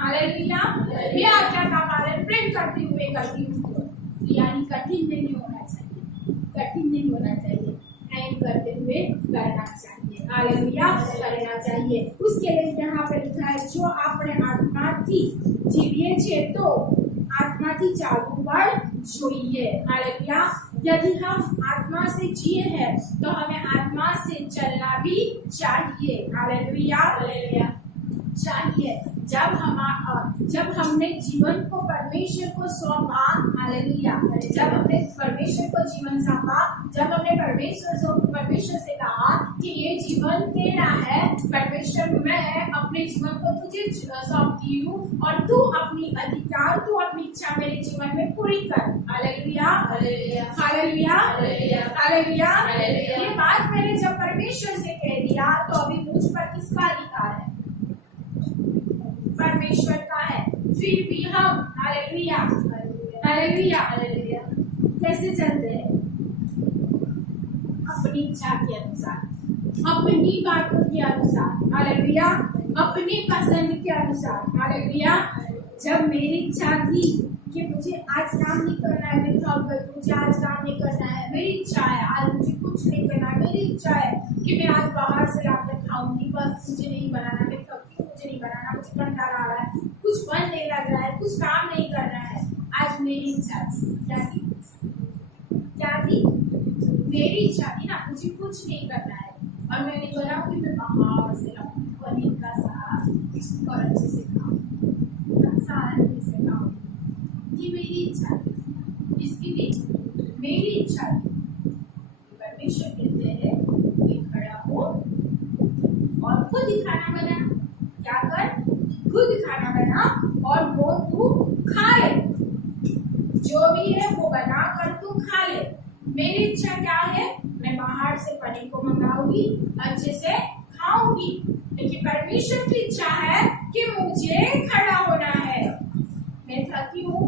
हालेलुया, मैं आज्ञा का पालन प्रेम करती हुए करती हूँ। यानी कठिन नहीं होना चाहिए, कठिन नहीं होना चाहिए, प्रेम करते हुए करना चाहिए, हालेलुया, करना चाहिए। उसके लिए यहाँ पे लिखा है, जो अपने आत्माથી જીવીએ છે તો आत्माથી ચાલવું પણ જોઈએ, हालेलुया। यदि हम आत्मा से जिए हैं तो हमें आत्मा से चलना भी चाहिए, हालेलुया, चाहिए। जब हमने जीवन को परमेश्वर को सौंपा, हालेलुया, जब हमने परमेश्वर को जीवन सौंपा, जब हमने परमेश्वर से कहा कि ये जीवन तेरा है, परमेश्वर मैं अपने जीवन को तुझे सौंपती हूँ और तू अपनी अधिकार, तू अपनी इच्छा मेरे जीवन में पूरी कर, हालेलुया, हालेलुया, हालेलुया। ये बात मैंने जब परमेश्वर से कह दिया तो अभी मुझ पर किसका अधिकार है, परमेश्वर का है। फिर भी हम, हालेलुया, हालेलुया, हालेलुया, कैसे चलते हैं, अपनी इच्छा के अनुसार, अपनी बातों के अनुसार, हालेलुया, अपनी पसंद के अनुसार, हालेलुया। जब मेरी इच्छा थी कि मुझे आज काम नहीं करना है, मुझे आज काम नहीं करना है, मेरी इच्छा है, आज मुझे कुछ नहीं करना है, मेरी इच्छा है कि मैं आज बाहर से लाकर खाऊंगी, बस मुझे नहीं बनाना, मैं थकी, मुझे नहीं बनाना, मुझे कंटाला आ रहा है, कुछ मन नहीं लग रहा है, कुछ काम नहीं करना है, आज मेरी इच्छा थी, क्या थी, क्या थी, मेरी इच्छा थी ना, मुझे कुछ नहीं करना है और मैंने बोला कि मैं बाहर से लाऊं पनीर का साग और अच्छे से खाऊं, सालन से खाऊं, ये मेरी इच्छा थी, इसकी भी मेरी इच्छा थी। परमेश्वर कहते हैं कि खड़ा हो और खुद ही खाना बना, क्या कर, खुद खाना बना और वो तू खाए, जो भी है वो बना कर तू खा ले। मेरी इच्छा क्या है, मैं बाहर से पनीर को मंगाऊंगी, अच्छे से खाऊंगी, लेकिन परमेश्वर की इच्छा है कि मुझे खड़ा होना है, मैं थकी हूँ,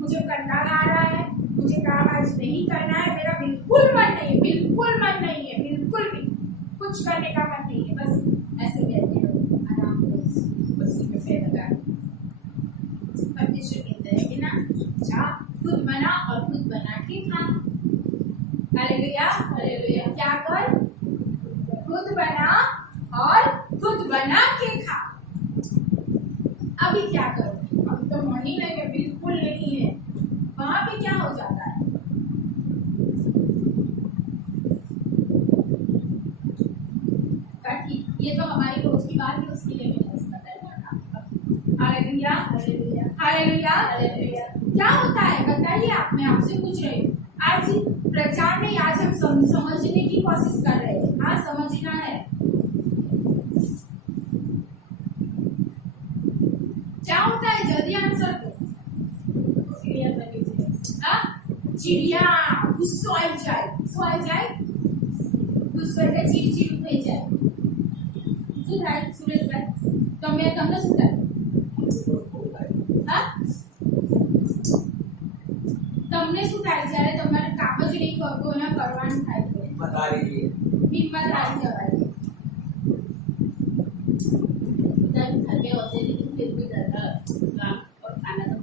मुझे कंटाला आ रहा है, मुझे काम आज नहीं करना है, मेरा बिल्कुल मन नहीं है, बिल्कुल मन नहीं है, बिल्कुल भी कुछ करने का मन नहीं है, बस ऐसे बैठे रहो आराम से, कुर्सी पे पैर लगा। परमेश्वर कहते हैं कि ना, जा खुद बना और खुद बना के खा, हालेलुया, हालेलुया, क्या कर, खुद बना और खुद बना के खा। अभी क्या करोगे, अभी तो मन ही नहीं है, बिल्कुल नहीं है, वहां पे क्या हो जाता है, कठिन, ये तो हमारी रोज की बात है, उसके लिए मैंने इसका करना। Hallelujah, hallelujah, hallelujah, hallelujah. क्या होता है बताइए आप, मैं आपसे पूछ रही हूँ, आज प्रचार में आज हम समझने की कोशिश कर रहे हैं, हाँ समझना है, क्या होता है, जल्दी आंसर दो, क्लियर कर लीजिए। चिड़िया गुस्सो आई जाए, गुस्सो आई जाए, गुस्से के चिड़चिड़ થઈ જાય, શું થાય સુરેશભાઈ, તમને શું થાય, તમને શું થાય જ્યારે તમારે કામ જ નહીં કોઈને કરવાનું થાય તો હિંમત હારી જવાય, तब थके होते लेकिन फिर भी घर का काम और खाना तो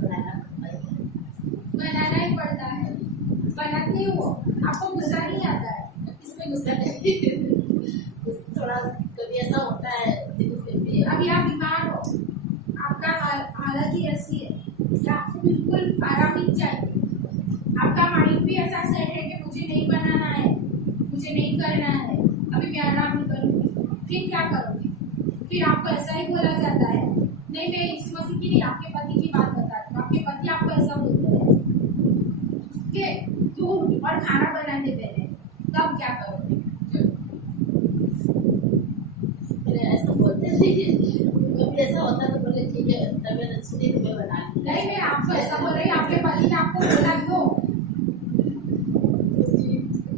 बनाना ही पड़ता है, बनाते हो, आपको गुस्सा नहीं आता है, इसमें गुस्सा नहीं थोड़ा कभी ऐसा होता है, तो फिर भी अभी आप बीमार हो, आपका हालत ही ऐसी है कि आपको बिल्कुल आराम ही चाहिए, आपका माइंड भी ऐसा सेट है कि मुझे नहीं बनाना है, मुझे नहीं करना है, अभी मैं आराम नहीं करूँगी, फिर क्या करोगे, फिर आपको ऐसा ही बोला जाता है, नहीं मैं इस मसीह की नहीं, आपके पति की बात बता रही हूँ, आपके पति आपको ऐसा बोलते हैं कि तू और खाना बना देते हैं, तब क्या करोगे, ऐसा बोलते हैं, कभी ऐसा होता है तो बोले ठीक है तबीयत अच्छी नहीं तुम्हें बना, नहीं मैं आपको ऐसा बोल रही, आपके पति ने आपको बोला क्यों,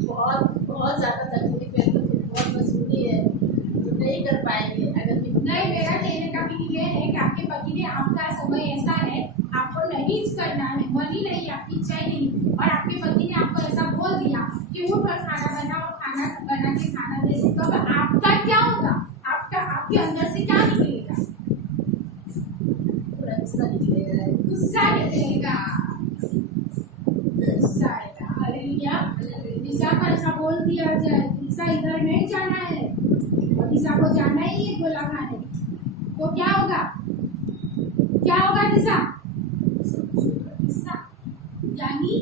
बहुत बहुत ज्यादा तकलीफ है, तो फिर बहुत मजबूरी है, फिर ये है कि आपके पति ने आपका समय ऐसा है आपको नहीं करना है, मन ही नहीं, आपकी इच्छा ही नहीं, और आपके पति ने आपको ऐसा बोल दिया कि उठ और खाना बनाओ, खाना बना के खाना दे दो, तो आपका क्या होगा? आपके अंदर से क्या निकलेगा? पूरा गुस्सा निकलेगा। गुस्सा निकलेगा, गुस्सा आएगा। हालेलुया। दिशा को ऐसा बोल दिया जाए, दिशा इधर नहीं जाना है, दिशा को जाना ही है गोला खाने, तो क्या होगा? क्या होगा दिशा? दिशा यानी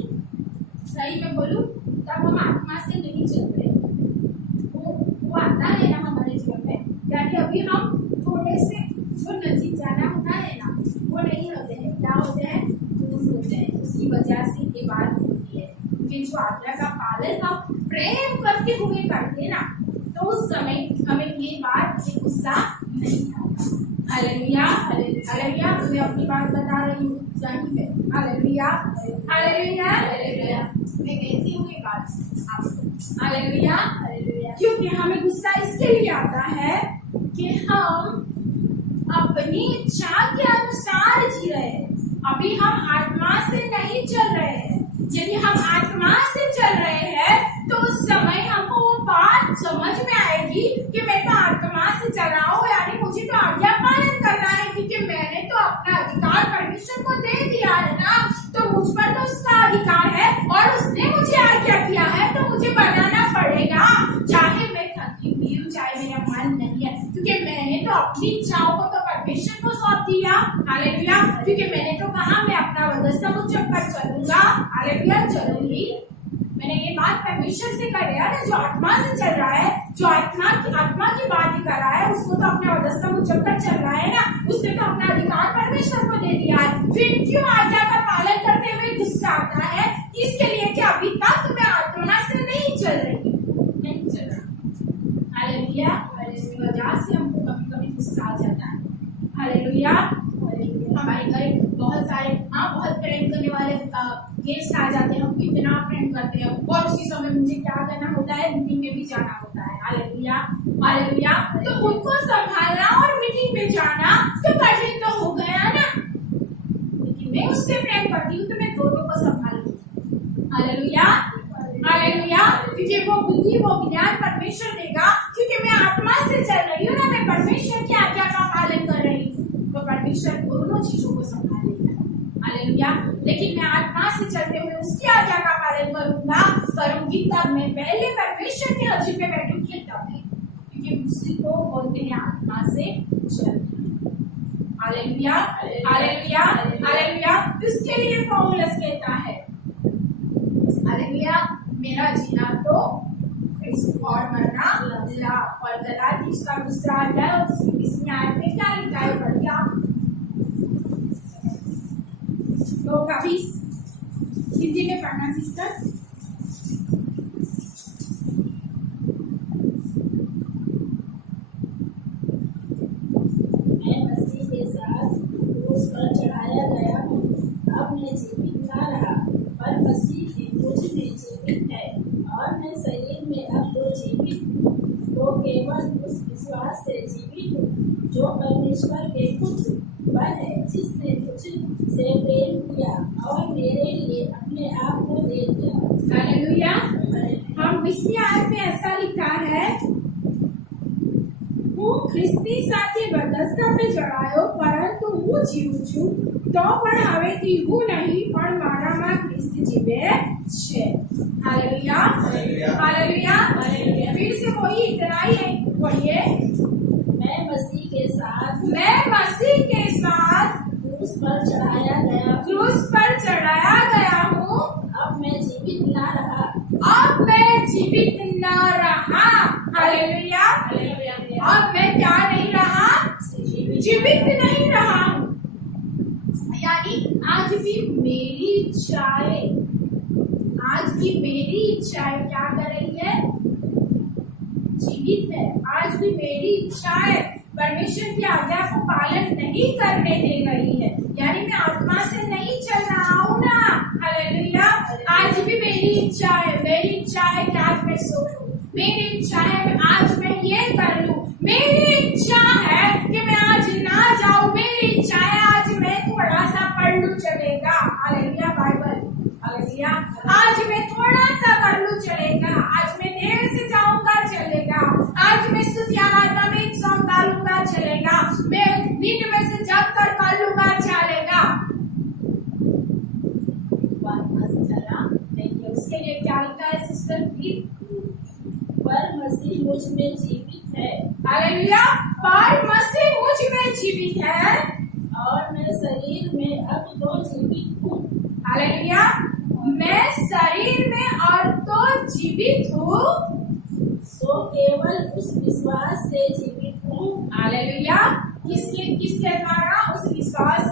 सही में बोलूं तब हम आत्मा से नहीं चल रहे, वो आता है ना हमारे जीवन में, यानी अभी हम थोड़े से जो नजीक जाना होता है ना वो नहीं होते हैं, क्या होते हैं? दूर होते हैं। उसकी वजह से ये बात होती है कि जो आज्ञा का पालन हम प्रेम करते हुए करते ना, तो उस समय हमें ये बात ये गुस्सा नहीं आता। Hallelujah, hallelujah. मैं अपनी बात बता रही हूँ, जानी है। Hallelujah, hallelujah, hallelujah. मैं कहती हूँ ये बात आपको। Hallelujah, hallelujah. क्योंकि हमें गुस्सा इसके लिए आता है कि हम अपनी इच्छा के अनुसार जी रहे हैं, अभी हम आत्मा से नहीं चल रहे हैं। यदि हम आत्मा से चल रहे हैं तो उस समय हमको वो बात समझ में आएगी कि मैं तो आत्मा से चल रहा हूँ, यानी मुझे तो आज्ञा पालन करना है, क्योंकि मैंने तो अपना अधिकार परमेश्वर को दे दिया है ना, तो मुझ पर तो उसका अधिकार है और उसने मुझे आज्ञा किया है, तो मुझे बनाना पड़ेगा, चाहे मैं थकी हुई हूँ, चाहे मेरा मन नहीं है, क्योंकि मैंने तो अपनी इच्छाओं को तो परमेश्वर को सौंप दिया। हालेलुया। क्योंकि मैंने तो कहा मैं अपना वचन मुजब पर चलूंगा। हालेलुया, चलूंगी। मैंने ये बात परमेश्वर से कर रहा है ना, जो आत्मा से चल रहा है, जो आत्मा की बात ही कर रहा है, उसको तो अपना वचन मुजब पर चल रहा है ना, उसने तो अपना अधिकार परमेश्वर को दे दिया है। फिर क्यों आज्ञा का पालन करते हुए गुस्सा आता है? इसके लिए कि अभी तक मैं आत्मा से नहीं चल रही, नहीं चल रहा। हालेलुया। इसकी वजह से हमको कभी कभी गुस्सा आ जाता है। हालेलुया। हमारे घर बहुत सारे बहुत प्रेम करने वाले गेस्ट आ जाते हैं, हमको इतना प्रेम करते हैं, और उसी समय मुझे क्या करना होता है? मीटिंग में भी जाना होता है। Hallelujah, hallelujah. तो उनको संभालना और मीटिंग में जाना तो कठिन तो हो गया ना, लेकिन मैं उससे प्रेम करती हूँ तो मैं दोनों को संभालूंगी। Hallelujah, hallelujah. क्योंकि वो बुद्धि वो ज्ञान परमेश्वर देगा, क्योंकि मैं आत्मा से चल रही हूँ ना, मैं परमेश्वर की आज्ञा का पालन कर रही हूँ, तो परमेश्वर दोनों चीजों को संभालेगा। हालेलुया। लेकिन मैं आत्मा से चलते हुए उसकी आज्ञा का पालन करूंगी, तब मैं पहले परमेश्वर के हजूर में बैठूंगी, तब है, क्योंकि उसी को बोलते हैं आत्मा से चलना। Hallelujah, hallelujah, hallelujah. उसके लिए पौलुस कहता है, हालेलुया, मेरा जीना तो क्रिस्त और मरना लाभ। और गलाती उसका दूसरा अध्याय और उसकी 20वीं आयत में क्या लिखा है? बढ़िया, तो कभी हिंदी में पढ़ना सिस्टर। मैं मसीह के साथ क्रूस पर चढ़ाया गया हूँ, अब मैं जीवित ना रहा, पर मसीह की मुझ में जीवित है, और मैं शरीर में अब तो जीवित हूँ, तो केवल उस विश्वास से जीवित हूँ जो परमेश्वर के पुत्र पर है, जिसने मुझसे प्रेम किया और मेरे लिए अपने आप को दे दिया। हालेलुया। हम 20वीं आयत में ऐसा लिखा है, હું ખ્રિસ્તી સાથે બદસ્તા पे ચડાયો, પરંતુ હું જીવું છું તો પણ હવે હું નહીં, પણ મારામાં ખ્રિસ્ત જીવે છે। Hallelujah, hallelujah, hallelujah. फिर से वही इतना ही है, पढ़िए। मैं मसीह के साथ क्रूस पर चढ़ाया गया हूँ, अब मैं जीवित न रहा। हालेलुया। अब मैं क्या नहीं रहा? जीवित नहीं रहा। यानी आज भी मेरी इच्छाएं क्या कर रही है? जीवित है। आज भी मेरी इच्छाएं परमेश्वर की आज्ञा को पालन नहीं करने दे रही है, यानी मैं आत्मा से नहीं चल रहा हूँ ना। हालेलुया। आज भी मेरी इच्छा है कि आज मैं सो लूं, मेरी इच्छा है आज मैं ये कर लूं, मेरी इच्छा है कि मैं आज ना जाऊं आज मैं थोड़ा सा कर लूं चलेगा, आज मैं देर से जाऊंगा चलेगा, आज मैं स्तुतियागाता में एक सॉन्ग डालूंगा चलेगा, मैं नींद में से जग कर लूंगा चलेगा। चला देखिए उसके लिए क्या लिखा है सिस्टर प्लीज। पर मसीह मुझ में जीवित है हालेलुया, पर मसीह मुझ में जीवित है और मैं शरीर में अब तो जीवित हूँ। हालेलुया, मैं शरीर में और तो जीवित हूँ, तो केवल उस विश्वास से जीवित हूँ। हालेलुया, किसके द्वारा? उस विश्वास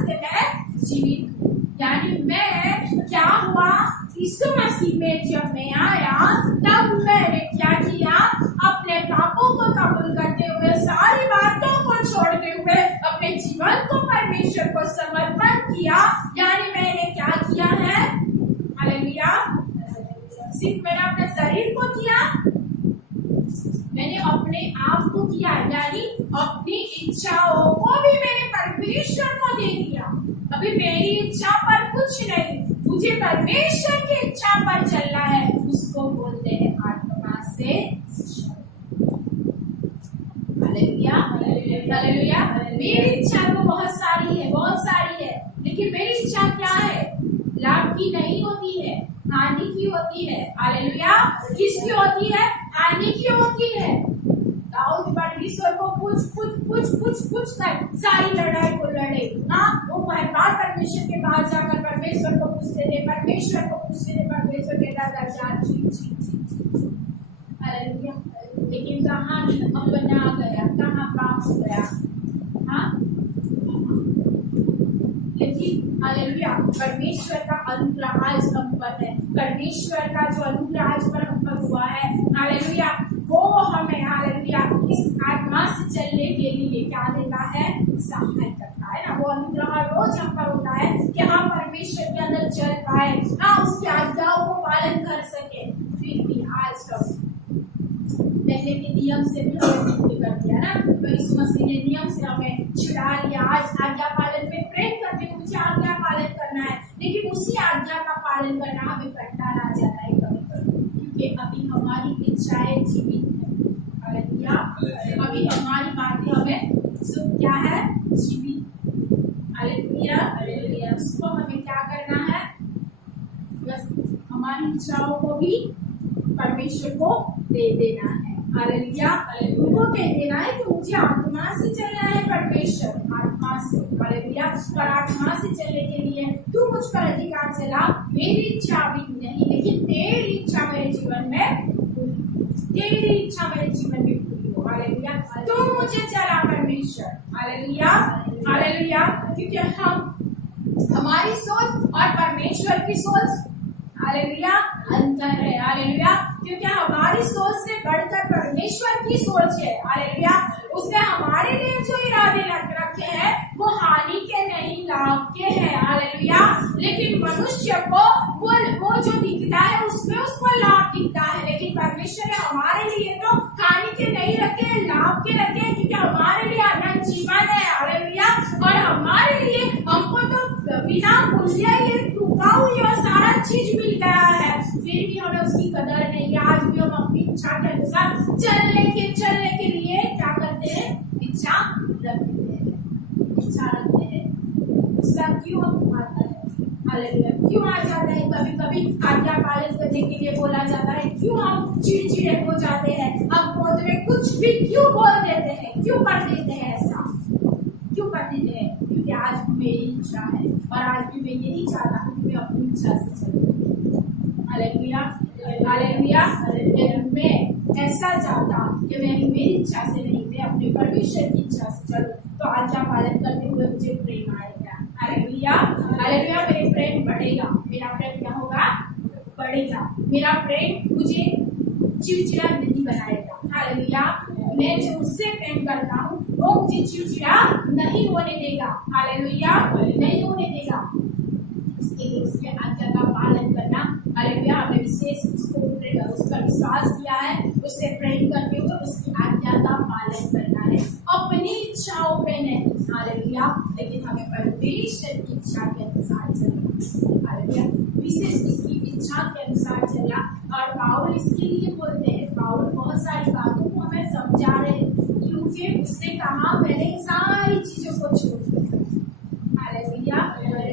से मैं जीवित हूँ। यानी मैं क्या हुआ, यीशु मसीह में जब मैं आया तब मैंने क्या किया, अपने पापों को कबूल करते हुए, सारी बातों को छोड़ते हुए अपने जीवन को परमेश्वर को समर्पण किया। यानी मैंने क्या किया है, हालेलुया, सिर्फ मैंने अपने शरीर को किया, मैंने अपने आप को किया, यानी अपनी इच्छाओं को भी मैंने परमेश्वर को दे दिया। अभी मेरी इच्छा पर कुछ नहीं, मुझे परमेश्वर की इच्छा पर चलना है, उसको बोलते हैं आत्मा से। Hallelujah, hallelujah. मेरी इच्छा तो बहुत सारी है, लेकिन मेरी इच्छा क्या है? लाभ की नहीं होती है, हानि की होती है। हालेलुया, किसकी होती है? हानि की होती है। दाऊद परमेश्वर को पूछ कर सारी लड़ाई को लड़े। हाँ, वो बार परमेश्वर के पास जाकर परमेश्वर को पूछते थे, परमेश्वर के दादा हालेलुया। लेकिन कहाँ अपना गया, कहाँ पाप हो गया। हाँ, लेकिन हालेलुया, परमेश्वर का अनुग्रह आज हम पर है, परमेश्वर का जो अनुग्रह आज पर हम पर हुआ है, हालेलुया, वो हमें हालेलुया इस आत्मा से चलने के लिए क्या देता है? सहाय करता है ना। वो अनुग्रह रोज हम पर होता है कि हम परमेश्वर के अंदर चल पाए, हम उसकी आज्ञाओं को पालन कर सके। फिर भी आज हम पहले के नियम से भी हमें मुक्त कर दिया ना, तो यीशु मसीह ने नियम से हमें छुड़ा लिया। आज आज्ञा पालन में प्रेम करते हुए मुझे आज्ञा पालन करना है, लेकिन उसी आज्ञा का पालन करना हमें कंटाला आ जाता है कभी, क्योंकि अभी हमारी इच्छाएं जीवित है। हालेलुया, अभी हमारी बातें हमें सब क्या है? जीवित। Hallelujah, hallelujah. उसको हमें क्या करना है? बस हमारी इच्छाओं को भी परमेश्वर को दे देना है। हालेलुया, उनको कह देना है कि मुझे आत्मा से चलना है परमेश्वर, आत्मा से। हालेलुया, और आत्मा से चलने के लिए तू मुझ पर अधिकार चला, मेरी इच्छा भी नहीं, लेकिन तेरी इच्छा मेरे जीवन में, तेरी इच्छा मेरे जीवन में पूरी हो। हालेलुया, तू मुझे चला परमेश्वर। हालेलुया, हालेलुया, क्योंकि हमारी सोच और परमेश्वर की सोच, हालेलुया, अंतर है। हालेलुया, क्योंकि हमारी सोच से बढ़कर परमेश्वर की सोच है। हालेलुया, उसने हमारे लिए जो इरादे रखे हैं वो हानि के नहीं, लाभ के हैं। हालेलुया, लेकिन मनुष्य को वो जो दिखता है उसमें उसको लाभ दिखता है, लेकिन परमेश्वर ने हमारे लिए तो हानि के नहीं रखे हैं, लाभ के रखे हैं, क्योंकि हमारे लिए अनंत जीवन है। हालेलुया, और हमारे लिए हमको तो बिना मूल्य ये टूका हुई और सारा चीज मिल गया है, फिर भी हमें उसकी कदर नहीं है। आज भी हम अपनी इच्छा के अनुसार चलने के लिए क्या करते हैं? इच्छा रखते हैं। गुस्सा क्यों आता है? हालेलुया, क्यों आ जाता है? कभी कभी आज्ञा पालन करने के लिए बोला जाता है, क्यों हम चिड़चिड़े हो जाते हैं, हम क्रोध में कुछ भी क्यों बोल देते हैं, क्यों कर देते हैं ऐसा, क्यों कर देते हैं? क्योंकि आज मेरी इच्छा है और आज भी मैं यही चाहता हूँ कि मैं अपनी इच्छा से चलूं। हालेलुया, हालेलुया, लेकिन मैं ऐसा चाहता कि मैं मेरी इच्छा से नहीं, मैं अपने परमेश्वर की इच्छा से चलूं, तो आज्ञा पालन करते हुए मुझे प्रेम आएगा। हालेलुया, हालेलुया, मेरे प्रेम बढ़ेगा, मेरा प्रेम क्या होगा? बढ़ेगा। मेरा प्रेम मुझे चिड़चिड़ा नहीं बनाएगा। हालेलुया, मैं जो उससे प्रेम करता हूँ वो मुझे चिड़चिड़ा नहीं होने देगा। हालेलुया, नहीं होने देगा। उसके लिए उसके आज्ञा का पालन करना। हालेलुया, हमने विशेष उस पर विश्वास किया है, उससे प्रेम करते हुए उसकी आज्ञा का पालन करना है, अपनी इच्छाओं पे नहीं। हालेलुया, लेकिन हमें परमेश्वर की इच्छा के अनुसार चलना। हालेलुया, विशेष पाउल इसके लिए बोलते हैं, पाउल बहुत सारी बातों को हमें समझा रहे हैं, क्योंकि उसने कहा मैंने इन सारी चीजों को छोड़ दिया। Hallelujah,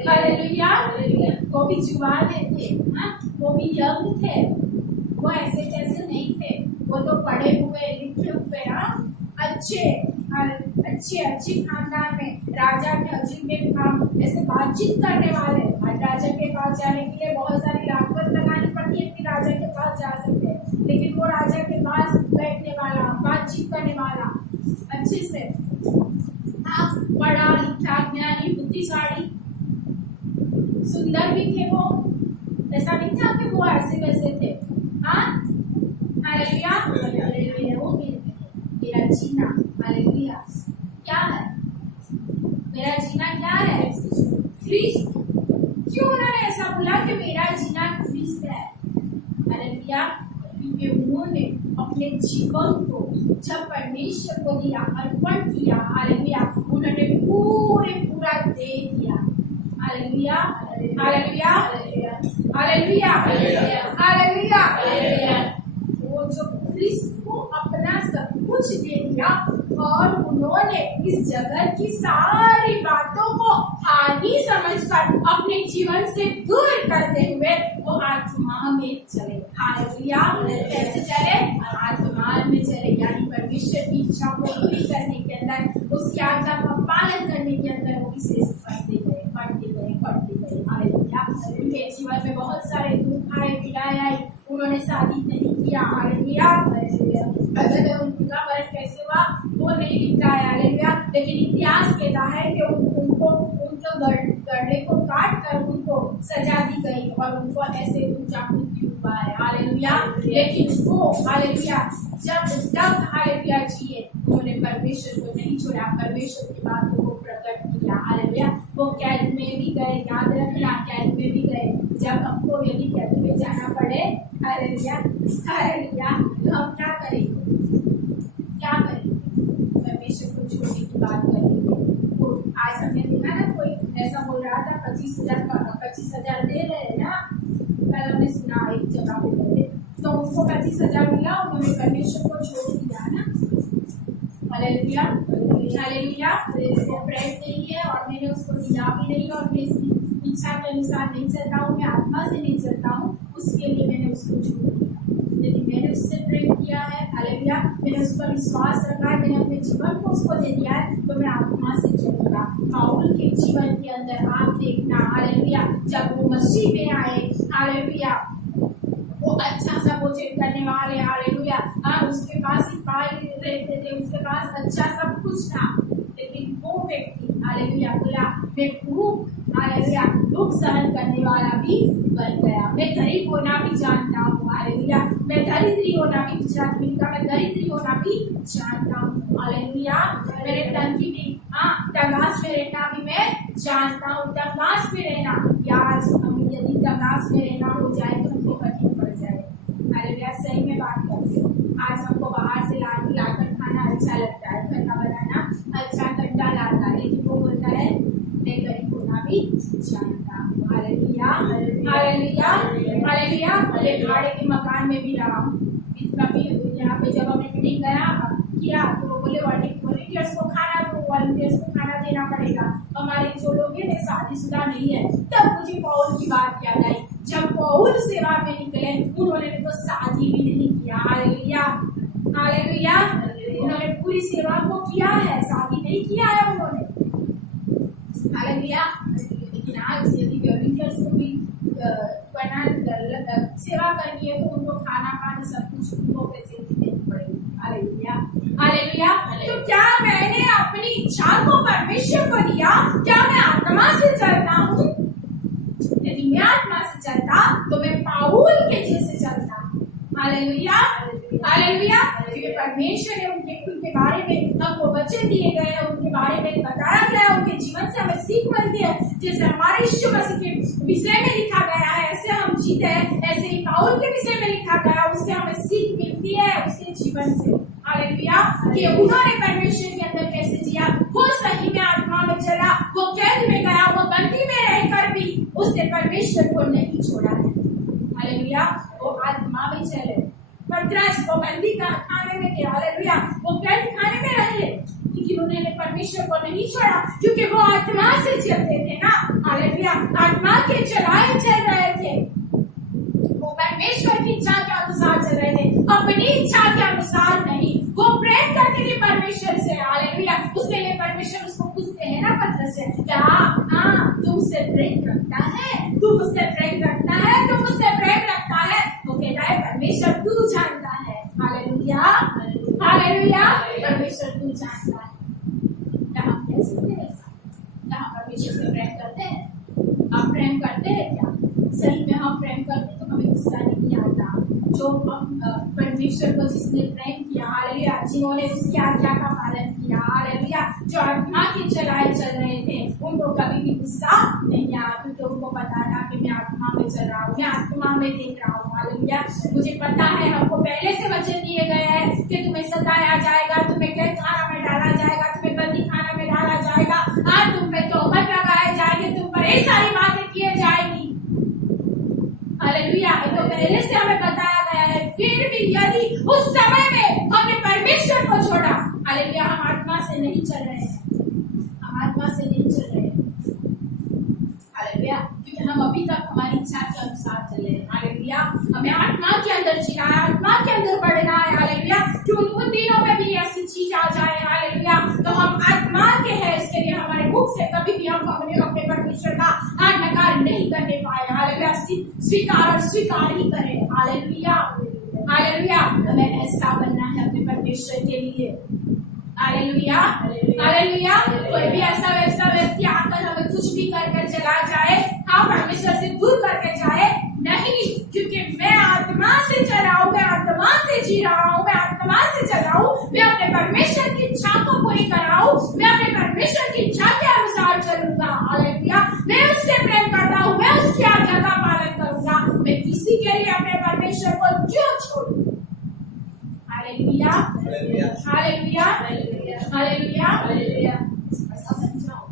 hallelujah. वो भी जुबाने थे, हाँ, वो भी यंग थे, वो ऐसे जैसे नहीं थे, वो तो पढ़े हुए लिखे हुए, हाँ, अच्छे खानदान में राजा के हजूर में हम ऐसे बातचीत करने वाले। राजा के पास जाने के लिए बहुत सारी लागत लगानी पड़ती है, फिर राजा के पास जा सकते हैं, लेकिन वो राजा के पास बैठने वाला, बातचीत करने वाला, अच्छे से पढ़ा लिखा, ज्ञानी, बुद्धिशाली, सुंदर भी थे वो। ऐसा नहीं था कि वो ऐसे वैसे थे, हाँ। Hallelujah, hallelujah. वो मेरा जीना, हालेलुया, क्या है? मेरा जीना क्या है? ख्रीस्त। क्यों उन्होंने ऐसा बोला कि मेरा जीना ख्रीस्त है? हालेलुया, क्योंकि उन्होंने अपने जीवन को जब परमेश्वर को दिया, अर्पण किया, हालेलुया, उन्होंने पूरा दे दिया। Hallelujah, hallelujah, hallelujah, hallelujah, hallelujah. वो जो ख्रीस्त को अपना सब कुछ दे दिया और उन्होंने इस जगत की सारी बातों को हानि समझकर अपने जीवन से दूर करते हुए वो आत्मा में चले। हालेलुया, कैसे चले? आत्मा में चले, यानी परमेश्वर की इच्छा को पूरी करने के अंदर, उसकी आज्ञा का पालन करने के अंदर वो विशेष पढ़ते गए। हालेलुया, उनके जीवन में बहुत सारे दुख आए, पीड़ाएं आई, उन्होंने शादी नहीं किया। हालेलुया, अगर उनका वर्ष कैसे हुआ वो नहीं लिखता है। हालेलुया, लेकिन इतिहास कहता है कि उनको गड्ढे को काट कर उनको सजा दी गई और उनको ऐसे ऊंचा मृत्यु हुआ है। हालेलुया, लेकिन वो, हालेलुया, जब हालेलुया जिए, उन्होंने परमेश्वर को नहीं छोड़ा, परमेश्वर की बातों को प्रकट किया। हालेलुया, वो कैद में भी गए, याद रखना, कैद में भी गए। जब हमको यदि कैद में जाना पड़े, हालेलुया, हालेलुया, तो हम क्या करेंगे? परमेश्वर को छोड़ने की बात करेंगे। तो आज हमने देखा ना, कोई ऐसा बोल रहा था 25,000 दे रहे ना, कल हमने सुना एक जगह पे बोले, तो उनको 25,000 मिला, उन्होंने परमेश्वर को छोड़ दिया ना। Hallelujah, hallelujah. वो प्रेस नहीं है और मैंने उसको दिया भी नहीं, और मैं इसकी इच्छा के अनुसार नहीं चलता हूँ, मैं आत्मा से नहीं चलता हूँ, उसके लिए मैंने उसको छोड़ दिया। यदि मैंने उससे प्रेम किया है, हालेलुया, मैंने उस पर विश्वास रखा है, मैंने अपने जीवन को उसको दे दिया है, तो मैं आत्मा से चलूंगा। पाउल के जीवन के अंदर आप देखना, हालेलुया, जब वो मसीह में आए, हालेलुया, वो अच्छा सा भोजन करने वाले, हालेलुया, उसके पास ही पाए रहते थे, उसके पास अच्छा सब कुछ था, लेकिन वो व्यक्ति, हालेलुया, बोला मैं भूख, हालेलुया, दुख सहन करने वाला भी बन गया। मैं गरीब होना भी जानता हूँ, हालेलुया, मैं दरिद्री होना भी, गुजरात में लिखा, मैं दरिद्री होना भी जानता हूँ। हालेलुया, मेरे तंगी भी, तलाश में रहना भी मैं जानता हूँ। तलाश में रहना, आज हम यदि तलाश में रहना हो जाए तो हमको कठिन पड़ जाए। हालेलुया, सही में बात करते हो। आज हमको बाहर से लाकर खाना अच्छा लगता है, घर का बनाना अच्छा कंटा लाता है, लेकिन वो बोलता है मैं गरीब होना भी जानता हूँ। Hallelujah, hallelujah, hallelujah. मैं भाड़े के मकान में भी रहा हूँ, यहाँ पे जब हमने मीटिंग किया तो वो बोले वॉलंटियर्स को खाना दो, वॉलंटियर्स को खाना देना पड़ेगा। हमारे जो लोग हैं शादीशुदा नहीं है। तब मुझे पौल की बात याद आई, जब पौल सेवा में निकले, उन्होंने तो शादी भी नहीं किया। हालेलुया, हालेलुया, उन्होंने पूरी सेवा को किया है, शादी नहीं किया है उन्होंने। हालेलुया, लेकिन आज यदि वॉलंटियर्स को भी सेवा करनी है तो उनको खाना पानी सब कुछ उनको फैसिलिटी देनी पड़ेगी। Hallelujah, hallelujah. तो क्या मैंने अपनी इच्छा को परमेश्वर को दिया? क्या मैं आत्मा से चलता हूँ? यदि मैं आत्मा से चलता तो मैं पाउल के जैसे चलता। Hallelujah, hallelujah. क्योंकि परमेश्वर ने उनके बारे में हमको वचन दिए गए हैं, उनके बारे में बताया गया, उनके जीवन से हमें सीख मिलती है। जैसे हमारे यीशु मसीह के विषय में लिखा गया है, ऐसे हम जीते हैं, ऐसे ही पाउल के विषय में लिखा गया, उससे हमें सीख मिलती है उसके जीवन से। हालेलुया, कि उन्होंने परमेश्वर के अंदर कैसे जिया, वो सही में आत्मा में चला, वो कैद में गया, वो बंदी में रहकर भी उसने परमेश्वर को नहीं छोड़ा है। हालेलुया, वो आत्मा में चले। परमेश्वर को नहीं छोड़ा, क्योंकि वो आत्मा से चलते थे ना। हालेलुया, आत्मा के चलाए चल रहे थे, वो परमेश्वर की इच्छा के अनुसार चल रहे थे, अपनी इच्छा के अनुसार नहीं। वो प्रेम करते थे परमेश्वर से। हालेलुया, उसके लिए परमेश्वर उसको पूछते हैं ना पत्र से, क्या हाँ तू मुझसे प्रेम रखता है, तू मुझसे प्रेम रखता है, तू मुझसे प्रेम रखता है। वो कहता है परमेश्वर तू जानता है। हालेलुया, हालेलुया, परमेश्वर तू जानता है। क्या हम कह सकते हैं ऐसा? क्या हम परमेश्वर से प्रेम करते हैं? आप प्रेम करते हैं क्या? सही में हम प्रेम करते तो हमें गुस्सा नहीं आता। जो परमेश्वर को जिसने प्रेम किया, हालेलुया, जिन्होंने उसकी आज्ञा का पालन किया, हालेलुया, जो आत्मा के चलाए चल रहे थे, उनको कभी भी गुस्सा नहीं आया, क्योंकि उनको पता था कि मैं आत्मा में चल रहा हूँ, मैं आत्मा में देख रहा हूँ। हालेलुया, मुझे पता है हमको पहले से वचन दिए गए हैं कि तुम्हें सताया जाएगा, तुम्हें कैद खाना में डाला जाएगा, तुम्हें बंदी खाना में डाला जाएगा, आज तुम पे तोहमत लगाए जाएंगे, तुम पर ये सारी बातें किए जाएंगी। हालेलुया, तो पहले से हमें बताया गया है। फिर भी यदि उस समय में हमने परमेश्वर को छोड़ा, हालेलुया, हम आत्मा से नहीं चल रहे हैं, हम आत्मा से नहीं चल रहे हैं। हालेलुया, क्योंकि हम अभी तक हमारी इच्छा के अनुसार चले हैं। हालेलुया, हमें आत्मा के अंदर जीना है, आत्मा के अंदर बढ़ना है। हालेलुया, क्यों उन दिनों में भी ऐसी चीज आ जाए, हालेलुया, तो हम आत्मा के हैं। इसके लिए हमारे मुख से कभी भी हम अपने परमेश्वर का नकार नहीं करने पाए। हालेलुया, स्वीकार और स्वीकार ही करें। हालेलुया, हालेलुया, हमें ऐसा बनना है अपने परमेश्वर के लिए। हालेलुया, हालेलुया, कोई भी ऐसा वैसा व्यक्ति आकर हमें कुछ भी कर चला जाए, हाँ परमेश्वर से दूर करके जाए नहीं, क्योंकि मैं आत्मा से चल रहा हूँ, मैं आत्मा से जी रहा हूँ, मैं आत्मा से चल रहा हूँ, मैं अपने परमेश्वर की इच्छा को पूरी कर रहा हूँ, मैं अपने परमेश्वर की इच्छा के अनुसार चलूंगा। हालेलुया, मैं उससे प्रेम करता हूँ, मैं उसकी आज्ञा का पालन करूंगा, मैं किसी के लिए अपने परमेश्वर को क्यों छोड़ूं? हालेलुया, हालेलुया, हालेलुया, हालेलुया, ऐसा बन जाओ,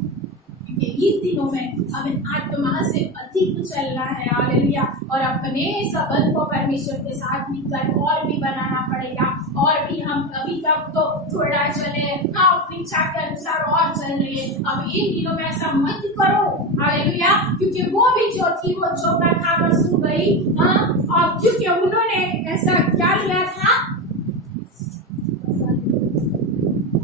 क्योंकि इन दिनों में हमें आत्मा से अधिक चलना है। हालेलुया, और अपने संबंध को परमेश्वर के साथ मिलकर और भी बनाना पड़ेगा। और भी हम अभी तक तो थोड़ा चले, हाँ अपनी इच्छा के अनुसार और चल रहे हैं, अब इन दिनों में ऐसा मत करो। हालेलुया, क्योंकि वो भी जो थी वो चोखा खाकर सो गई, हाँ, और क्योंकि उन्होंने ऐसा क्या लिया था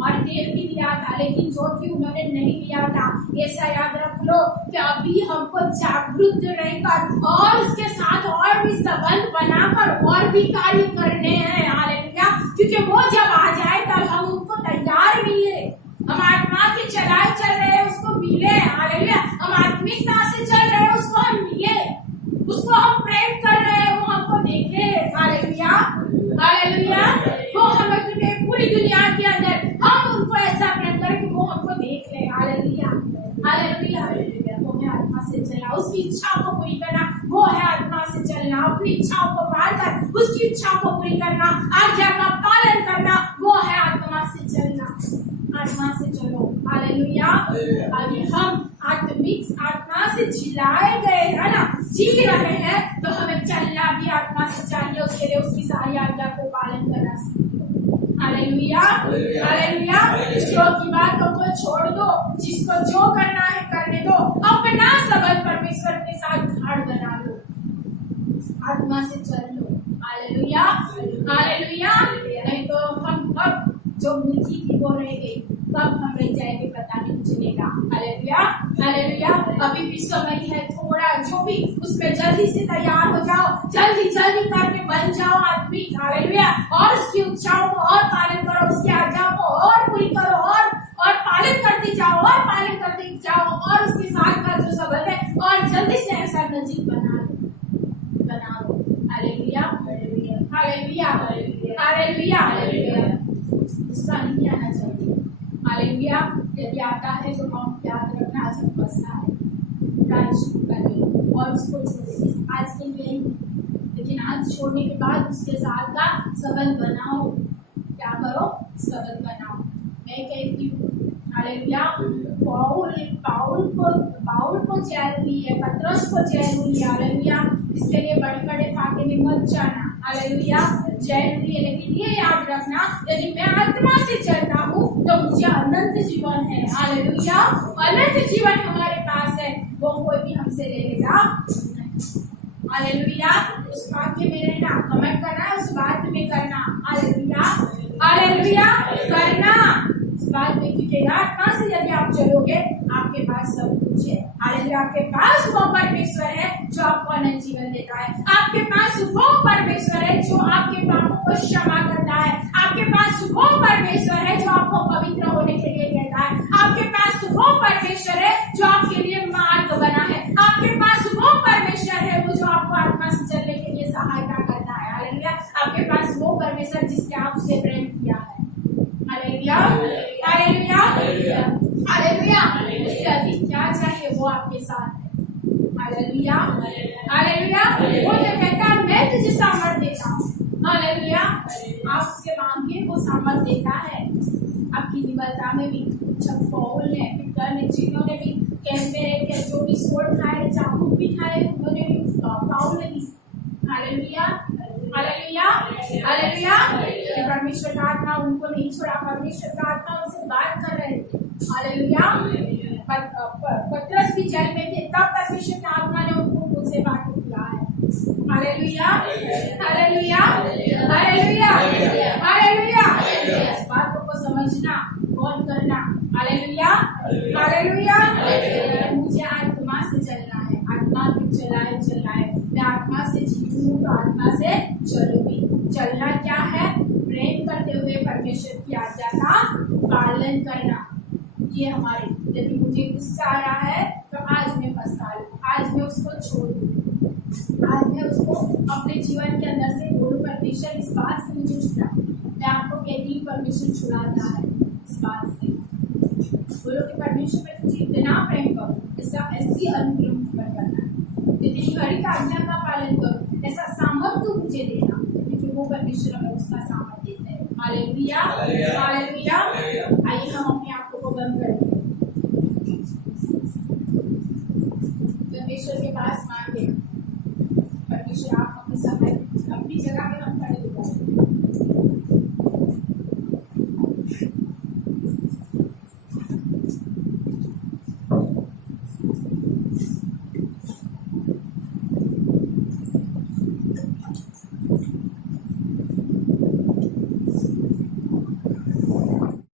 और तेल भी दिया था, लेकिन जो थी उन्होंने नहीं लिया था। ऐसा याद रख लो कि अभी हमको जागरूक रहकर और उसके साथ और भी संबंध बनाकर और भी कार्य करने हैं। हालेलुया, क्योंकि वो जब आ जाए तब हम उनको तैयार मिले, हम आत्मा के चलाए चल रहे हैं उसको मिले। हालेलुया, हम आत्मिकता से चल रहे हैं उसको हम मिले, उसको हम प्रेम कर रहे हैं वो हमको देखे। हालेलुया, हालेलुया, वो हमें पूरी दुनिया के अंदर हम उनको ऐसा प्रेम करें कि वो हमको देख ले। हालेलुया, हालेलुया, वो है आत्मा से चलना, उसकी इच्छा को पूरी करना, वो है आत्मा से चलना, अपनी इच्छाओं को पार कर उसकी इच्छा को पूरी करना, आज्ञा का पालन करना, वो है आत्मा से चलना। आत्मा से चलो। हालेलुया, अभी हम आत्मा से जिलाए गए है ना, जी रहे हैं, तो हमें चलना भी आत्मा से चाहिए। उसके लिए उसकी सारी आज्ञा को पालन करना सीखो। हालेलुया, हालेलुया, ईश्वर की बातों को छोड़ दो, जिसको जो करना है करने दो, अपना संबंध परमेश्वर के साथ गाढ़ बना लो, आत्मा से चल लो। हालेलुया, हालेलुया, नहीं तो हम कब जो मुर्गी थी वो रह गई, कब हम रह जाएंगे पता नहीं चलेगा। हालेलुया, हालेलुया, अभी भी समय है, थोड़ा जो भी उसमें जल्दी से तैयार हो जाओ, जल्दी जल्दी करके बन जाओ आदमी। हालेलुया, और उसकी इच्छाओं को और पालन करो, उसकी आज्ञाओं को और पूरी करो, और पालन करते जाओ, और पालन करते जाओ, और उसके साथ का जो संबंध है और जल्दी से ऐसा नजीक बना लो। हालेलुया, हालेलुया, हालेलुया, हालेलुया, गुस्सा नहीं आना चाहिए। हालेलुया, यदि आता है तो हम याद रखना, आज हम फंसना है, कार्य शुरू करें और उसको छोड़े, आज के लिए नहीं, लेकिन आज छोड़ने के बाद उसके साथ का संबंध बनाओ। क्या करो? संबंध बनाओ। मैं कहती हूँ हालेलुया, पाउल को जेल हुई है, पतरस को जेल हुई है। हालेलुया, इसके लिए बड़े बड़े फाके में मत जाना। हालेलुया। जय। लेकिन ये याद रखना, यदि मैं आत्मा से चलता हूँ तो मुझे अनंत जीवन है। हालेलुया। अनंत जीवन हमारे पास है, वो कोई भी हमसे ले लेगा नहीं। हालेलुया। उस वाक्य में रहना, घमंड करना, उस बात में करना। हालेलुया। हालेलुया। करना इस बात में, क्योंकि आत्मा से यदि आप चलोगे आपके पास सब कुछ है। हालेलुया। आपके पास वो परमेश्वर है जो आपको अनंत जीवन देता है। आपके पास वो परमेश्वर है जो आपके पापों को क्षमा करता है। आपके पास वो परमेश्वर है जो आपको पवित्र होने के लिए कहता है। आपके पास वो परमेश्वर है जो आपके लिए मार्ग बना है। आपके पास वो परमेश्वर है वो जो आपको आत्मा से चलने के लिए सहायता करता है। हालेलुया। आपके पास वो परमेश्वर जिसने आपसे प्रेम किया है। हालेलुया। हालेलुया। हालेलुया। इससे अधिक क्या चाहिए, वो आपके साथ है। हालेलुया। हालेलुया। वो जो कहता है मैं तुझे सामर्थ देता हूँ। हालेलुया। आप उसके मांगे, वो सामर्थ देता है आपकी विफलता में भी। जब पौल ने, पीटर ने, जिन्होंने भी कैंपे के जो भी सोड खाए, चाबुक भी खाए, उन्होंने भी, पाउल ने भी। हालेलुया। हालेलुया। हालेलुया। परमेश्वर का आत्मा उनको नहीं छोड़ा, परमेश्वर का आत्मा उनसे बात कर रहे थे। हालेलुया। पतरस भी जेल में थे, तब परमेश्वर का आत्मा ने उनको मुझसे बात किया है। हालेलुया। हालेलुया। हालेलुया। हालेलुया। इस बात को समझना, गौर करना। हालेलुया। हालेलुया। मुझे आत्मा से चलना है, आत्मा भी चलाए। मैं आत्मा से जीऊँ तो आत्मा से चलूंगी। चलना क्या है? प्रेम करते हुए परमेश्वर की आज्ञा का पालन करना। ये हमारे, यदि मुझे गुस्सा आ रहा है तो आज मैं पछता लूं, आज मैं उसको छोड़ दूं, आज मैं उसको अपने जीवन के अंदर से बोलूं परमेश्वर इस बात से मुझे छुड़ा। मैं आपको कहती हूँ परमेश्वर छुड़ाता है इस बात से। बोलो कि परमेश्वर मैं तुझे इतना प्रेम करूँ, ऐसी अनुग्रह मुझ पर करना, यदि हर आज्ञा का पालन करूँ, ऐसा सामर्थ्य मुझे देना, क्योंकि वो परमेश्वर हमें उसका सामर्थ्य देता है। हालेलुया। हालेलुया। आइए हम अपने आप को बंद करें, परमेश्वर के पास मांगे। परमेश्वर आप अपनी सहायता, अपनी जगह पे हम खड़े